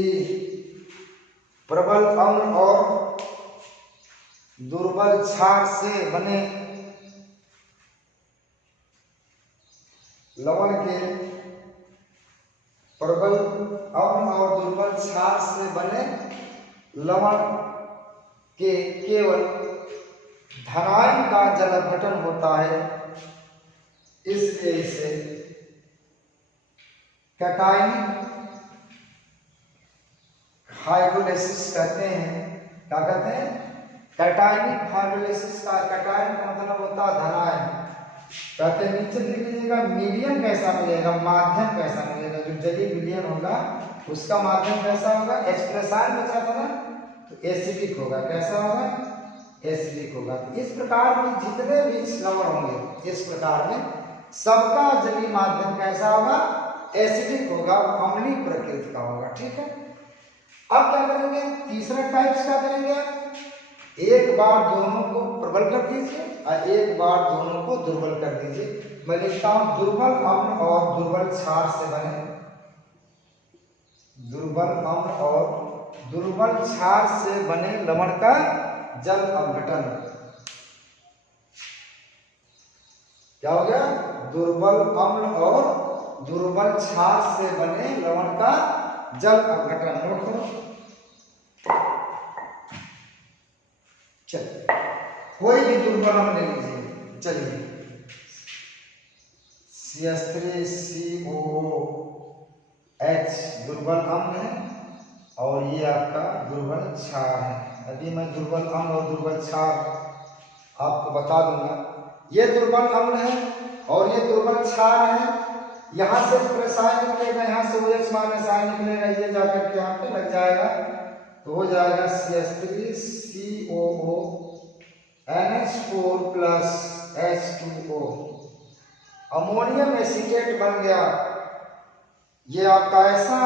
प्रबल अम्ल और दुर्बल क्षार से बने लवण के, प्रबल अम्ल और दुर्बल क्षार से बने लवण के केवल धनायन का जल अपघटन होता है, इसलिए इसे कैटायनिक हाइड्रोलिसिस कहते हैं। क्या कहते हैं? कैटायनिक हाइड्रोलिसिस का, कैटायन का मतलब होता है धनायन। कहते हैं नीचे लिख लीजिएगा, मीडियम कैसा मिलेगा, माध्यम कैसा मिलेगा, जो जलीय विलयन होगा उसका माध्यम कैसा होगा, एक्सप्रेशन बचा था ना, तो एसिडिक होगा। कैसा होगा? एसिडिक होगा। तो इस प्रकार में जितने भी लवण होंगे, इस प्रकार में सबका जलीय माध्यम कैसा होगा, एसिडिक होगा, अम्लीय प्रकृति का होगा। ठीक है, अब क्या करेंगे, तीसरा टाइप्स क्या करेंगे, एक बार दोनों को प्रबल कर दीजिए और एक बार दोनों को दुर्बल कर दीजिए। मैं लिखता हूं दुर्बल अम्ल और दुर्बल क्षार से बने, दुर्बल अम्ल और दुर्बल क्षार से बने लवण का जल अपघटन। क्या हो गया? दुर्बल अम्ल और दुर्बल क्षार से बने लवण का जल अपघटन। नोट करो। चलिए, कोई भी दुर्बल अम्ल ले लीजिए। चलिए, CH3COOH दुर्बल अम्ल है और ये आपका दुर्बल क्षार है। अभी मैं दुर्बल अम्ल और दुर्बल क्षार आपको बता दूंगा। ये दुर्बल अम्ल है और ये दुर्बल क्षार है। यहाँ से रसायन निकलेगा, यहाँ से OH माइनस आयन निकलेगा, ये जाकर के यहाँ पे लग जाएगा, तो हो जाएगा CH3COO NH4 H2O, ammonium acetate बन गया। ये आपका ऐसा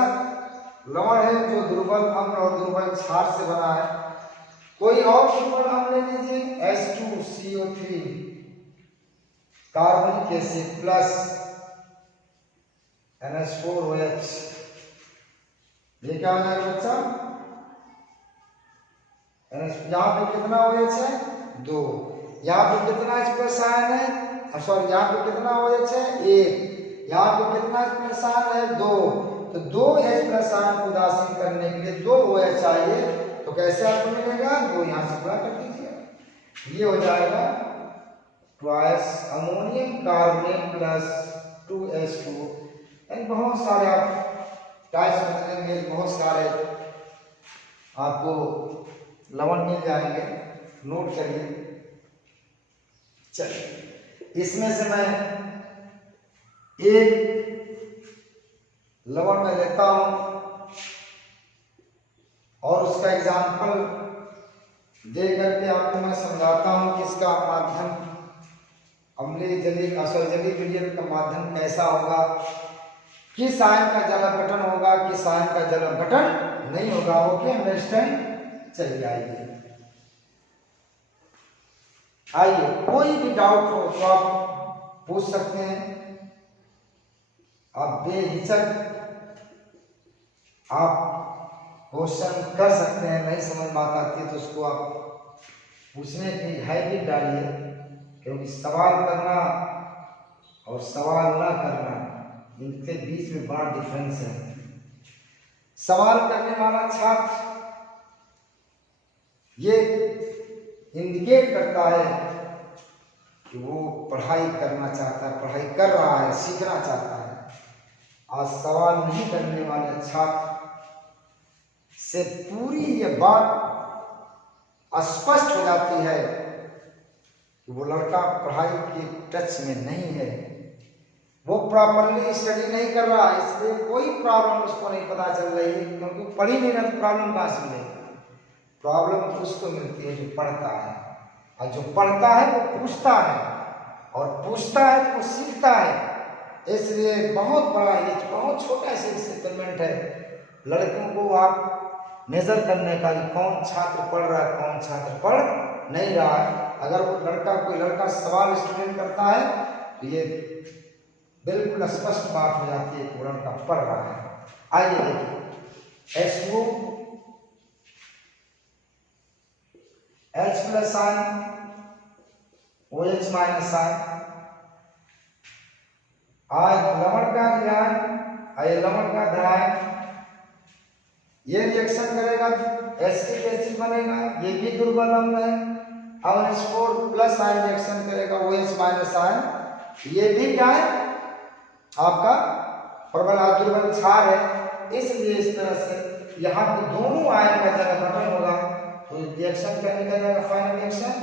लवण है जो दुर्बल अम्ल और दुर्बल क्षार से बना है। कोई और दुर्बल अम्ल ले लीजिए, H2CO3 कार्बनिक एसिड प्लस NH4OH, ये क्या हो जाएगा बच्चा? यहाँ पे कितना OH है? 2। यहाँ पे कितना H+ आयन है? सॉरी, यहाँ पे कितना OH है? 1। यहाँ पे कितना H+ आयन है? 2। तो 2 H प्लस आयन को उदासीन करने के लिए 2 OH चाहिए, तो कैसे आपको मिलेगा? 2 यहाँ से गुणा कर दीजिए, ये हो जाएगा twice ammonium carbonate plus 2H2। And बहुत सारे आप टाइप्स बदलेंगे, बहुत सारे आपको लवण मिल जाएंगे, नोट करिए। चलिए इसमें से मैं एक लवण में लेता हूं और उसका एग्जाम्पल दे करके आपको मैं समझाता हूं कि इसका माध्यम अम्लीय जलीय असरजली विलयन का माध्यम कैसा होगा, किस आयन का जल अपघटन होगा, किस आयन का जल अपघटन नहीं होगा। Okay, understand? चलिए आइए कोई भी डाउट हो तो आप पूछ सकते हैं, आप बेहिचक आप क्वेश्चन कर सकते हैं। नहीं समझ में आती है तो उसको आप पूछने की हैबिट डालिए, क्योंकि सवाल करना और सवाल ना करना इनके बीच में बड़ा डिफरेंस है। सवाल करने वाला छात्र ये इंडिकेट करता है कि वो पढ़ाई करना चाहता है, पढ़ाई कर रहा है, सीखना चाहता है। आज सवाल नहीं करने वाले छात्र से पूरी ये बात स्पष्ट हो जाती है कि वो लड़का पढ़ाई के टच में नहीं है, वो प्रॉपरली स्टडी नहीं कर रहा, इसलिए कोई प्रॉब्लम उसको नहीं पता चल रही है, क्योंकि पढ़ ही नहीं रहा तो प्रॉब्लम कहाँ से मिलेगी? प्रॉब्लम उसको मिलती है जो पढ़ता है, और जो पढ़ता है वो पूछता है, और पूछता है तो वो सीखता है। इसलिए बहुत बड़ा एज, बहुत छोटा सा एक्सपेरिमेंट है लड़कों को आप मेजर करने का कि कौन छात्र पढ़ रहा है, कौन छात्र पढ़ नहीं रहा है। अगर वो लड़का कोई लड़का सवाल स्टूडेंट करता है तो ये बिल्कुल स्पष्ट बात हो जाती है कि वो लड़का पढ़ रहा है। आइए देखिए, H2 H plus ion OH minus ion, आज लवण का आयन लवण का धनायन, ये रिएक्शन करेगा एसिटिक एसिड बनेगा, ये भी दुर्बल अम्ल है। और H4 प्लस आयन रिएक्शन करेगा OH माइनस आयन, ये भी क्या है आपका प्रबल दुर्बल क्षार है। इसलिए इस तरह से यहाँ पे दोनों आयन का जब गठन होगा तो रिएक्शन क्या निकल जाएगा? Final reaction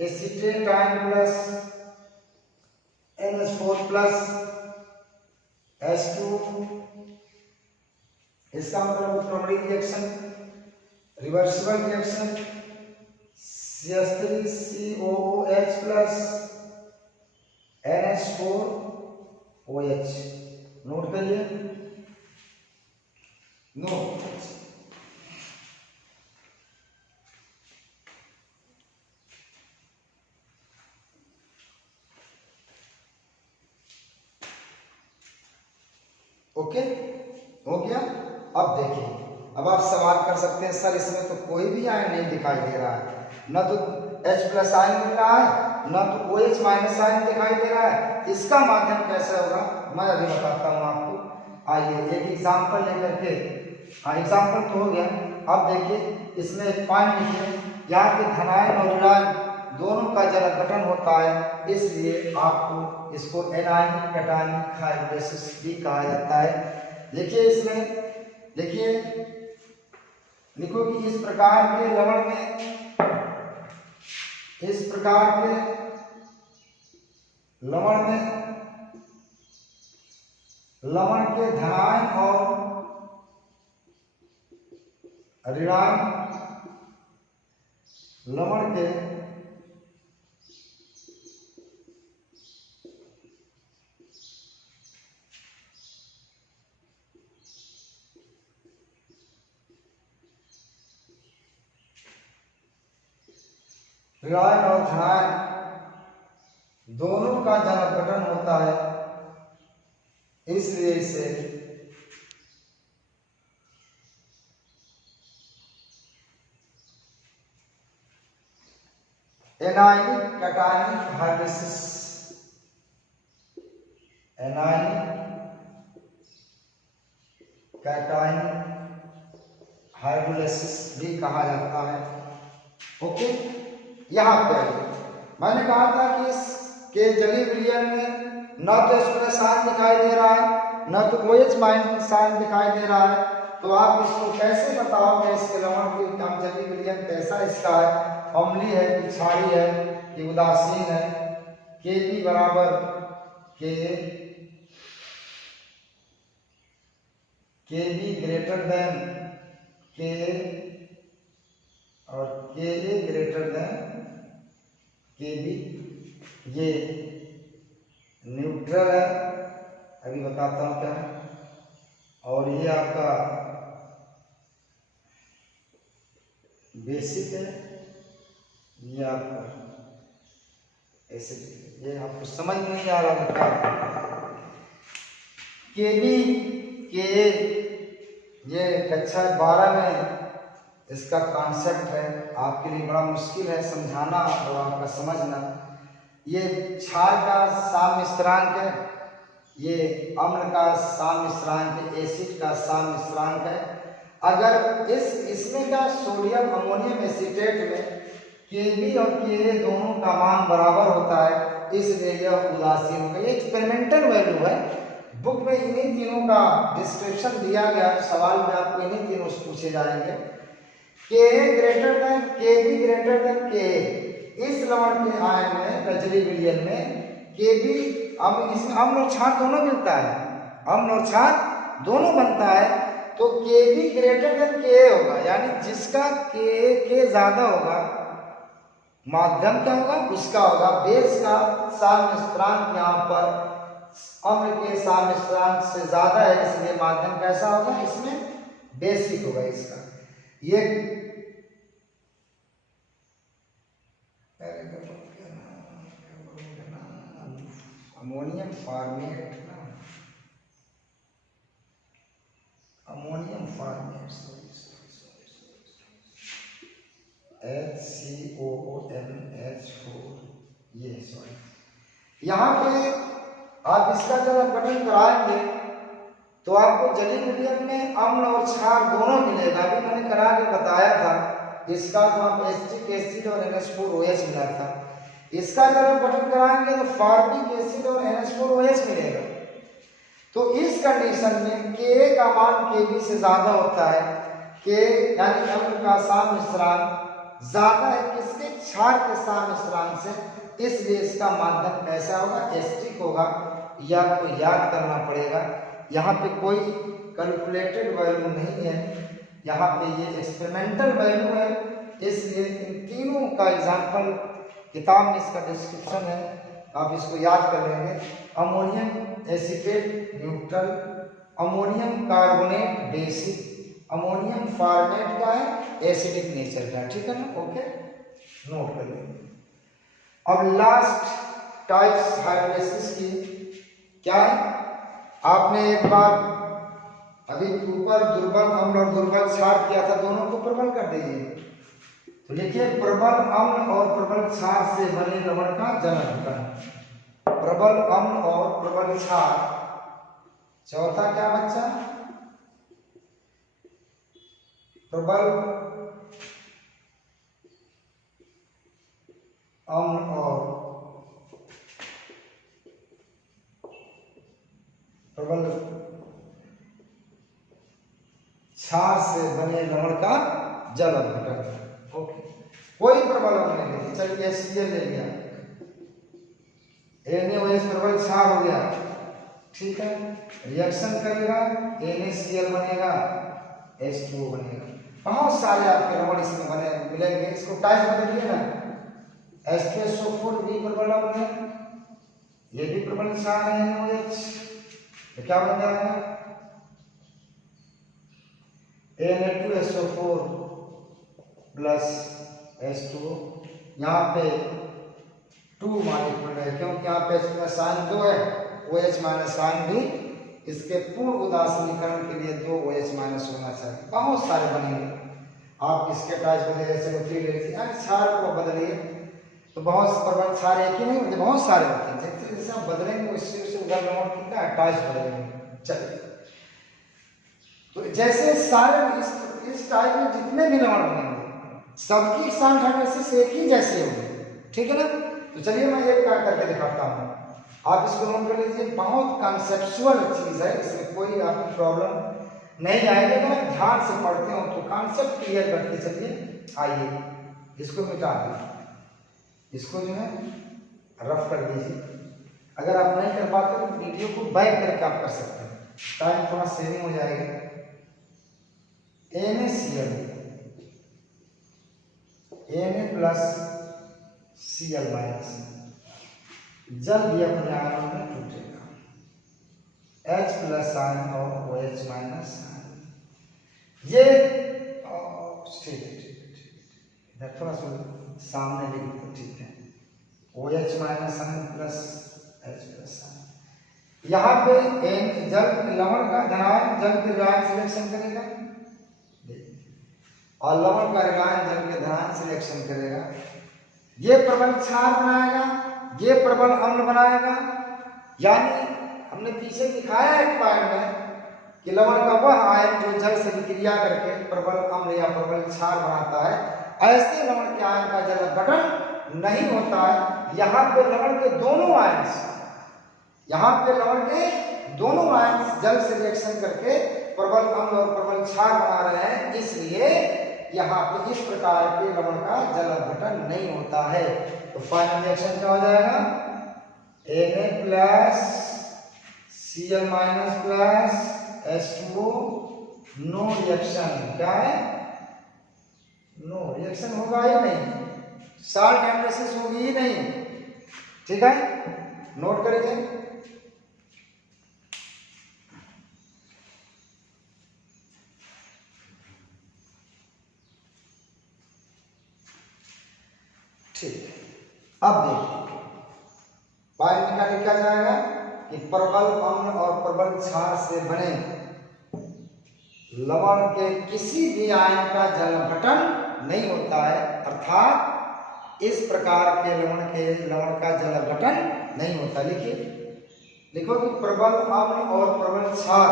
acetate ion plus NH4 plus H2, इसका मतलब primary reaction, reversible reaction CH3COOH plus NH4OH। Note करिए, नोट। ओके, हो गया। अब देखिए, अब आप सवाल कर सकते हैं सर इसमें तो कोई भी आयन नहीं दिखाई दे रहा है, न तो H प्लस आयन मिल रहा है, न तो OH माइनस आयन दिखाई दे रहा है, इसका माध्यम कैसे होगा? मैं अभी बताता हूँ आपको। आइए एक एग्जाम्पल लेकर के, हाँ एग्जाम्पल तो हो गया। अब देखिए इसमें एक पॉइंट लिखिए, यहाँ पे धनायन और ऋणायन दोनों का जल गठन होता है, इसलिए आपको इसको एनायनिक कैटायनिक हाइब्रिडेसिस भी कहा जाता है। लिखिए इसमें, लिखिए, लिखो कि इस प्रकार के लवण में, इस प्रकार के लवण में लवण के धनायन और ऋणायन लवण के ऋणायन और धनायन दोनों का जल अपघटन होता है, इसलिए इसे anionic cationic hydrolysis, anionic cation hydrolysis भी कहा जाता है। ओके, यहाँ पे मैंने कहा था कि इसके जलीय विलयन में न तो इसमें साइन दिखाई दे रहा है, न तो OH माइनस साइन दिखाई दे रहा है। तो आप इसको कैसे बताओगे इसके लवण की काम जलीय विलयन कैसा इसका है, अम्लीय है कि क्षारीय है कि उदासीन है। Kb बराबर Kb ग्रेटर देन K और Ka ग्रेटर देन Kb, ये न्यूट्रल है, अभी बताता हूँ क्या है। और ये आपका बेसिक है, ये आपका एसिडिक। ये आपको समझ में नहीं आ रहा क्या Kb Ka, ये कक्षा 12 में इसका कॉन्सेप्ट है, आपके लिए बड़ा मुश्किल है समझाना और आपका समझना। ये क्षार का सामिश्रांक है, ये अम्ल का सामिश्रांक है, एसिड का सामिश्रांक है। अगर इसमें का सोडियम अमोनियम एसीटेट में Kb और Ka दोनों का मान बराबर होता है, इसलिए यह उदासीन होगा। ये एक्सपेरिमेंटल वैल्यू है, बुक में इन्हीं तीनों का डिस्क्रिप्शन दिया गया, सवाल में आपको इन्हीं तीनों से पूछे जाएंगे। Ka greater than Kb greater than Ka, इस लवण के आयन में जलीय विलयन में Kb, इसमें अम्ल और क्षार दोनों मिलता है, अम्ल और क्षार दोनों बनता है। तो Kb ग्रेटर देन Ka होगा, यानी जिसका Ka ज्यादा होगा माध्यम क्या होगा उसका होगा। बेस का सामिश्रांक यहाँ पर अम्ल के सामिश्रांक से ज्यादा है, इसलिए माध्यम कैसा होगा, इसमें बेसिक होगा इसका। ये अमोनियम फॉर्मेट ना, अमोनियम फॉर्मेट HCOONH4, ये सॉरी। यहाँ पे आप इसका जब आप गठन कराएंगे तो आपको जलीय विलयन में अम्ल और क्षार दोनों मिलेगा। अभी मैंने करा के बताया था, इसका जो आप एसिटिक एसिड और NH4OH मिला था। इसका जब आप गठन कराएंगे तो फॉर्मिक एसिड और NH4OH मिलेगा। तो इस कंडीशन में Ka का मान Kb से ज्यादा होता है, K यानी अम्ल का सामिश्रांक ज्यादा है किसके, क्षार के सामिश्रांक से, इसलिए इसका माध्यम कैसा होगा, एसिडिक होगा। यह आपको याद करना पड़ेगा। यहाँ पे कोई कैलकुलेटेड वैल्यू नहीं है, यहाँ पे ये एक्सपेरिमेंटल वैल्यू है, इसलिए इन तीनों का एग्जाम्पल किताब में इसका डिस्क्रिप्शन है, आप इसको याद कर लेंगे। Ammonium acetate neutral, ammonium carbonate basic, ammonium format का है एसिडिक नेचर का, ठीक है ना। ओके, नोट कर लेंगे। अब लास्ट टाइप्स हाइड्रोलाइसिस की क्या है, आपने एक बार अभी ऊपर दुर्बल अम्ल और दुर्बल क्षार किया था, दोनों को प्रबल कर दीजिए। तो देखिए प्रबल अम्ल और प्रबल क्षार से बने लवण का जन्म होता है, प्रबल अम्ल और प्रबल क्षार। चौथा क्या बच्चा, प्रबल अम्ल और प्रबल क्षार से बने लवण का जल अभिकरण। ओके, कोई प्रबल अम्ल नहीं ले, चलिए HCl ले लिया, NaOH प्रबल क्षार हो गया, ठीक है। रिएक्शन करेगा NaCl बनेगा, H2O बनेगा। बहुत सारे आपके लवण इसमें बने मिलेंगे। इसको टाइप बदलिए ना, H2SO4 भी प्रबल अम्ल है, ये भी प्रबल क्षार है NaOH, तो क्या बन जाएगा Na2SO4 प्लस H2O। यहाँ पे 2 मॉलिक्यूल है, क्योंकि यहाँ पे इसमें साइन 2 है, OH माइनस साइन भी, इसके पूर्ण उदासीनीकरण के लिए 2 OH माइनस होना चाहिए। बहुत सारे बनेंगे, आप इसके टाइप बदले, जैसे फिर क्षार को बदलिए तो बहुत प्रबल क्षार एक ही नहीं होते, बहुत सारे होते हैं। जैसे जैसे आप बदलेंगे उससे उधर लवण कितना टाइप बदलेंगे। चलिए, तो जैसे सारे इस टाइप में जितने भी लवण बनेंगे सबकी स्थान डायमेंसिस एक ही जैसी होगी, ठीक है ना। तो चलिए मैं एक का करके दिखाता हूँ, आप इसको नोट कर लीजिए। बहुत कॉन्सेप्चुअल चीज है, इसमें कोई आपको प्रॉब्लम नहीं आएगी। अगर आप ध्यान से पढ़ते हो तो कॉन्सेप्ट क्लियर करते चलिए। आइए इसको मिटा दीजिए, इसको जो है रफ कर दीजिए। अगर आप नहीं कर पाते तो वीडियो को बैक करके आप कर सकते हैं, टाइम थोड़ा सेविंग हो जाएगा। NaCl Na plus Cl minus, जल भी अपने आयनों में टूटेगा, H प्लस आयन और OH माइनस आयन। ये ठीक है, इधर थोड़ा सा सामने लिख दो, ठीक है। OH minus ion plus H plus ion. यहाँ पे जल लवण का धनायन जल के ऋणायन सिलेक्शन करेगा और लवण का ऋणायन जल के धनायन सिलेक्शन करेगा। ये प्रबल क्षार बनाएगा, ये प्रबल अम्ल बनाएगा। यानी हमने पीछे दिखाया एक पॉइंट में कि लवण का वह आयन जो जल से विक्रिया करके प्रबल अम्ल या प्रबल क्षार बनाता है, ऐसे लवण के आयन का जल अपघटन नहीं होता है। यहाँ पे लवण के दोनों आयन, यहाँ पे लवण के दोनों आयन जल से रिएक्शन करके प्रबल अम्ल और प्रबल क्षार बना रहे हैं, इसलिए यहाँ पे इस प्रकार के लवण का जल अपघटन नहीं होता है। तो फाइनल रिएक्शन क्या हो जाएगा? Na plus Cl minus plus H2O, no reaction. क्या है? नो रिएक्शन होगा ही नहीं, साल्ट हाइड्रोलाइसिस होगी ही नहीं, ठीक है। नोट करेंगे। ठीक, अब देखिए बाहर निकाल क्या जाएगा कि प्रबल अम्ल और प्रबल क्षार से बने लवण के किसी भी आयन का जल अपघटन नहीं होता है, अर्थात इस प्रकार के लवण का जल अपघटन नहीं होता। लिखिए, लिखो कि प्रबल अम्ल और प्रबल क्षार,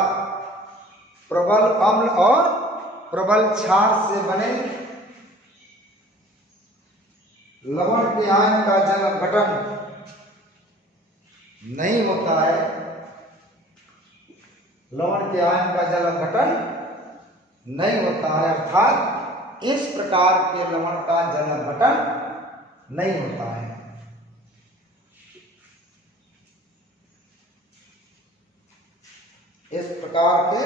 प्रबल अम्ल और प्रबल क्षार से बने लवण के आयन का जल अपघटन नहीं होता है, लवण के आयन का जल अपघटन नहीं होता है, अर्थात इस प्रकार के लवण का जल अपघटन नहीं होता है। इस प्रकार के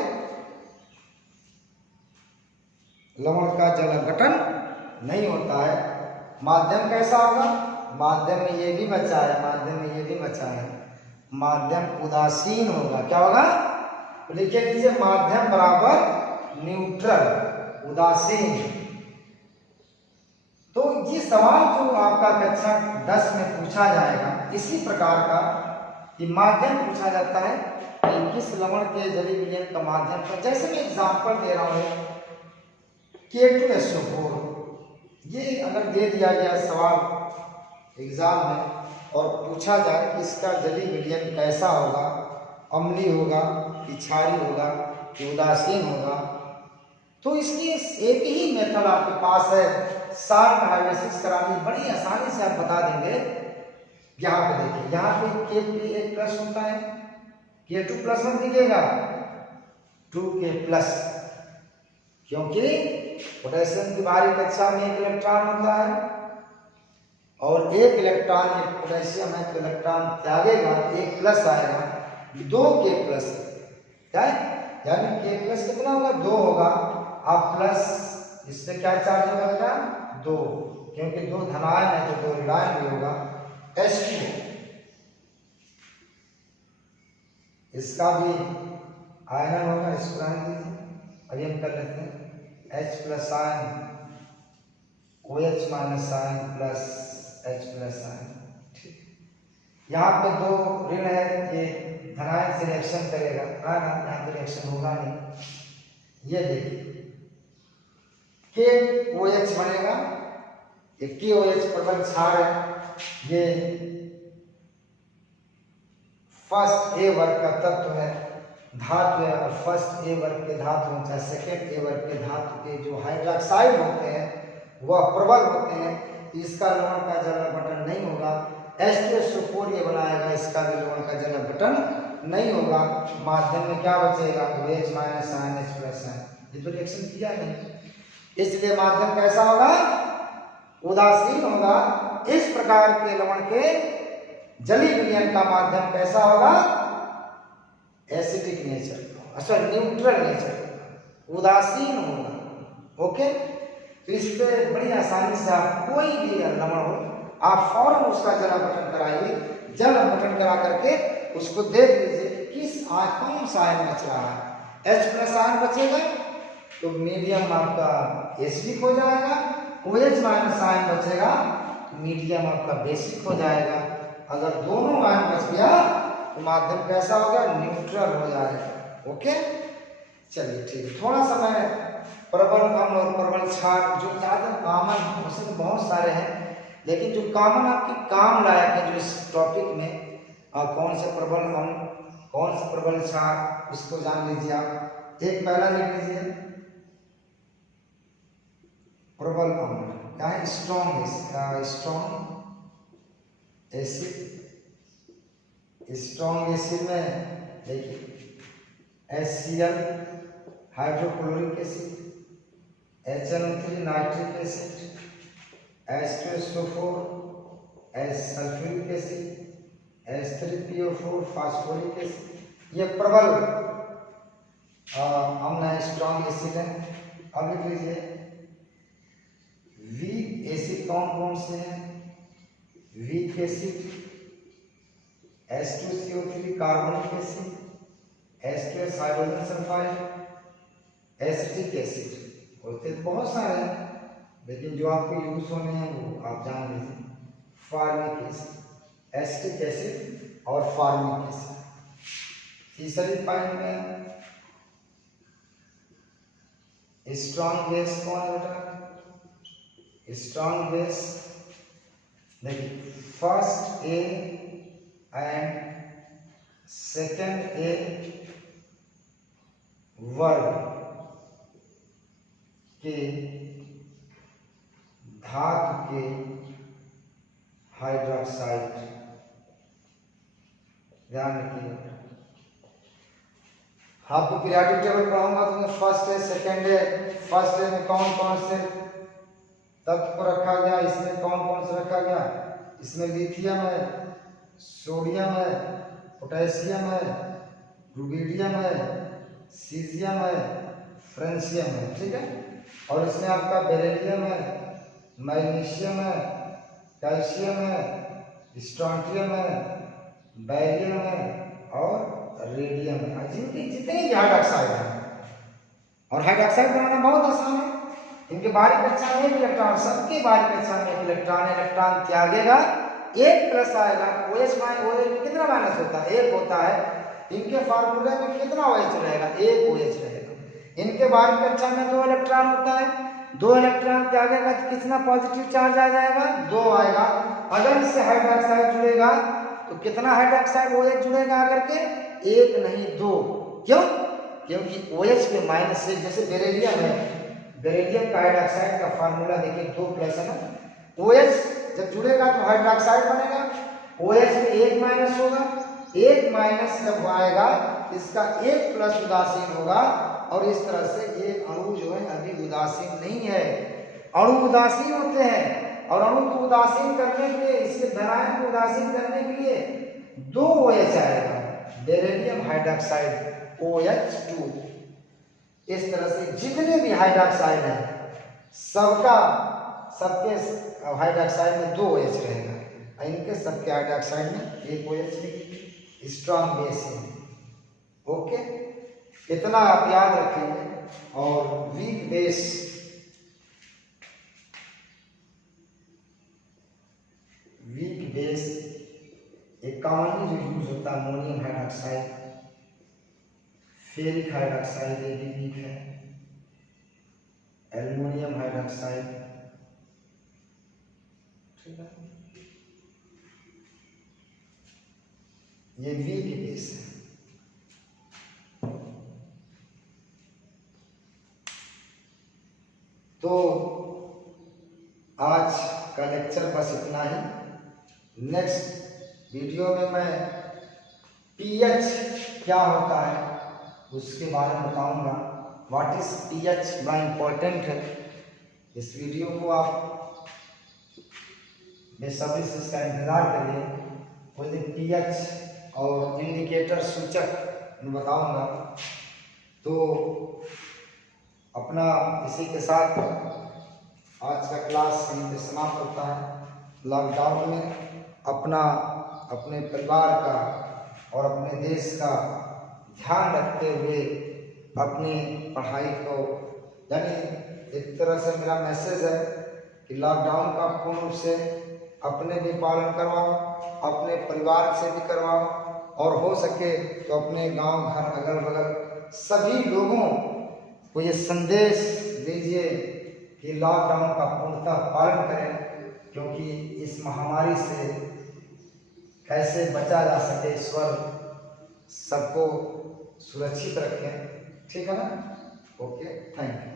लवण का जल अपघटन नहीं होता है। माध्यम कैसा होगा? माध्यम में ये भी बचा है, माध्यम में ये भी बचा है, माध्यम उदासीन होगा। क्या होगा? लिखिए लीजिए, माध्यम बराबर न्यूट्रल, उदासीन। तो ये सवाल जो आपका कक्षा 10 में पूछा जाएगा इसी प्रकार का, कि माध्यम पूछा जाता है कि किस लवण के जलीय विलयन का माध्यम पर, जैसे मैं एग्जांपल दे रहा हूँ K2SO4, ये अगर दे दिया गया सवाल एग्जाम में और पूछा जाए कि इसका जलीय विलयन कैसा होगा, अम्लीय होगा कि क्षारीय होगा कि उदासीन होगा, तो इसकी एक ही मेथड आपके पास है, साल्ट हाइड्रोलाइसिस करानी बड़ी आसानी से आप बता देंगे। यहाँ पे देखिए, यहाँ पे K एक प्लस होता है, K2 प्लस मत दिखेगा, 2K प्लस, क्योंकि पोटेशियम की बाहरी कक्षा में एक इलेक्ट्रॉन होता है और एक इलेक्ट्रॉन, एक पोटेशियम है तो इलेक्ट्रॉन त्यागेगा, एक प्लस आएगा, 2K प्लस। क्या है? यानी K प्लस कितना होगा? 2 होगा। आप प्लस इससे क्या चार्ज होगा बेटा? 2, क्योंकि 2 धनायन है तो 2 ऋणायन भी होगा। H2, इसका भी आयन होगा, इसको रहने दीजिए। अब ये कर लेते हैं, H plus ion, OH minus ion plus H plus ion. ठीक, यहाँ पे 2 ऋण है, ये धनायन से रिएक्शन करेगा, यहाँ पे रिएक्शन होगा नहीं। ये देखिए KOH बनेगा, ये KOH प्रबल क्षार है, ये फर्स्ट A वर्ग का तत्व है, धातु है और फर्स्ट ए वर्ग के धातु हो चाहे सेकेंड ए वर्ग के धातु के जो हाइड्रोक्साइड होते हैं वह प्रबल होते हैं, इसका लवण का जल अपघटन नहीं होगा। H2SO4 ये बनाएगा, इसका भी लवण का जल अपघटन नहीं होगा। माध्यम में क्या बचेगा? OH minus ion H plus ion. ये तो रिएक्शन किया नहीं, इसलिए माध्यम कैसा होगा? उदासीन होगा। इस प्रकार के लवण के जलीय विलयन का माध्यम कैसा होगा? एसिडिक नेचर का, सॉरी न्यूट्रल नेचर का, उदासीन होगा। ओके, तो इससे बड़ी आसानी से आप कोई भी लवण हो आप फौरन उसका जल अपघटन कराइए। जल अपघटन करा करके उसको देख लीजिए किस कौन सा आयन बच रहा है। H प्लस आयन बचेगा तो मीडियम आपका एसिडिक हो जाएगा, OH माइनस आयन बचेगा तो मीडियम आपका बेसिक हो जाएगा। अगर दोनों आयन बच गया तो माध्यम कैसा हो गया? न्यूट्रल हो जाएगा। ओके, चलिए ठीक है। थोड़ा सा मैं प्रबल अम्ल और प्रबल क्षार जो ज़्यादा कॉमन उसमें बहुत सारे हैं, लेकिन जो कॉमन आपकी काम लायक है जो इस टॉपिक में कौन से प्रबल अम्ल कौन से प्रबल क्षार उसको जान लीजिए आप। एक पहला लिख लीजिए प्रबल अम्ल क्या है? Strong acid. स्ट्रॉन्ग एसिड में देखिए HCl hydrochloric acid, HNO3 nitric acid, H2SO4 sulphuric acid, H3PO4 phosphoric acid. ये प्रबल अम्ल है, स्ट्रॉन्ग एसिड है। अब लिख लीजिए वीक एसिड कौन कौन से हैं? Weak acid H2CO3 carbonic acid, H2S hydrogen sulphide, acetic acid. होते तो बहुत सारे हैं लेकिन जो आपको यूज होने हैं वो आप जान लीजिए। फार्मिक एसिड, एसिटिक एसिड और फार्मिक एसिड। तीसरी पॉइंट में स्ट्रॉन्ग बेस कौन है बेटा? स्ट्रॉन्ग बेस देखिए फर्स्ट ए एंड सेकेंड ए वर्ग के धातु के हाइड्रोक्साइड। ध्यान रखिएगा, आपको पीरियोडिक टेबल पढ़ाऊंगा तो मैं फर्स्ट है सेकेंड है। फर्स्ट है में कौन कौन से तत्व को रखा गया, इसमें कौन कौन से रखा गया? इसमें लिथियम है, सोडियम है, पोटेशियम है, रुबिडियम है, सीजियम है, फ्रेंशियम है। ठीक है, और इसमें आपका बेरिलियम है, मैग्नीशियम है, कैल्शियम है, स्ट्रोंटियम है, बैरियम है और रेडियम है। जिनके जितने भी हाइड्रोक्साइड हैं, और हाइड्रोक्साइड बनाना बहुत आसान है। इनके बाहरी कक्षा में एक इलेक्ट्रॉन, सबके बाहरी कक्षा में एक इलेक्ट्रॉन त्यागेगा, एक प्लस आएगा। OH में कितना माइनस होता है? एक होता है। इनके फार्मूले में कितना OH रहेगा? एक OH रहेगा। इनके बाहरी कक्षा में 2 इलेक्ट्रॉन होता है, 2 इलेक्ट्रॉन त्यागेगा तो कितना पॉजिटिव चार्ज आ जाएगा? 2 आएगा। अगर इससे हाइड्रोक्साइड जुड़ेगा तो कितना हाइड्रोक्साइड OH जुड़ेगा आकर के? एक नहीं 2। क्यों? क्योंकि OH के माइनस से, जैसे बेरिलियम है, बेरिलियम का हाइड्रोक्साइड का फार्मूला देखिए 2 प्लस है ना। OH जब जुड़ेगा तो हाइड्रोक्साइड बनेगा, OH में 1 माइनस होगा, 1 माइनस जब आएगा इसका 1 प्लस उदासीन होगा। और इस तरह से ये अणु जो है अभी उदासीन नहीं है। अणु उदासीन होते हैं और अणु को उदासीन करने के लिए, इसके धनायन को उदासीन करने के लिए 2 OH आएगा, बेरिलियम हाइड्रोक्साइड OH2। इस तरह से जितने भी हाइड्रोक्साइड हैं सबके हाइड्रोक्साइड में 2 OH रहेगा। इनके सबके हाइड्रोक्साइड में 1 OH स्ट्रॉन्ग बेस है। ओके, इतना आप याद रखेंगे। और वीक बेस, वीक बेस एक कॉमनली जो यूज होता है अमोनियम हाइड्रोक्साइड, फेरिक हाइड्रोक्साइड ये भी वीक है, एल्युमिनियम हाइड्रोक्साइड। ठीक है, ये वीक बेस है। तो आज का लेक्चर बस इतना ही। नेक्स्ट वीडियो में मैं पीएच क्या होता है उसके बारे में बताऊंगा। व्हाट इज पीएच, बड़ा इम्पोर्टेंट है। इस वीडियो को आप बेसब्री से इसका इंतजार करिए। उस दिन पीएच और इंडिकेटर सूचक मैं बताऊंगा। तो अपना इसी के साथ आज का क्लास यहीं पे समाप्त होता है। लॉकडाउन में अपने परिवार का और अपने देश का ध्यान रखते हुए अपनी पढ़ाई को, यानी एक तरह से मेरा मैसेज है कि लॉकडाउन का पूर्ण रूप से अपने भी पालन करवाओ, अपने परिवार से भी करवाओ, और हो सके तो अपने गांव, घर, अगल बगल सभी लोगों को ये संदेश दीजिए कि लॉकडाउन का पूर्णतः पालन करें, क्योंकि इस महामारी से कैसे बचा जा सके ईश्वर सबको सुरक्षित रखें। ठीक है ना? Okay, thank you.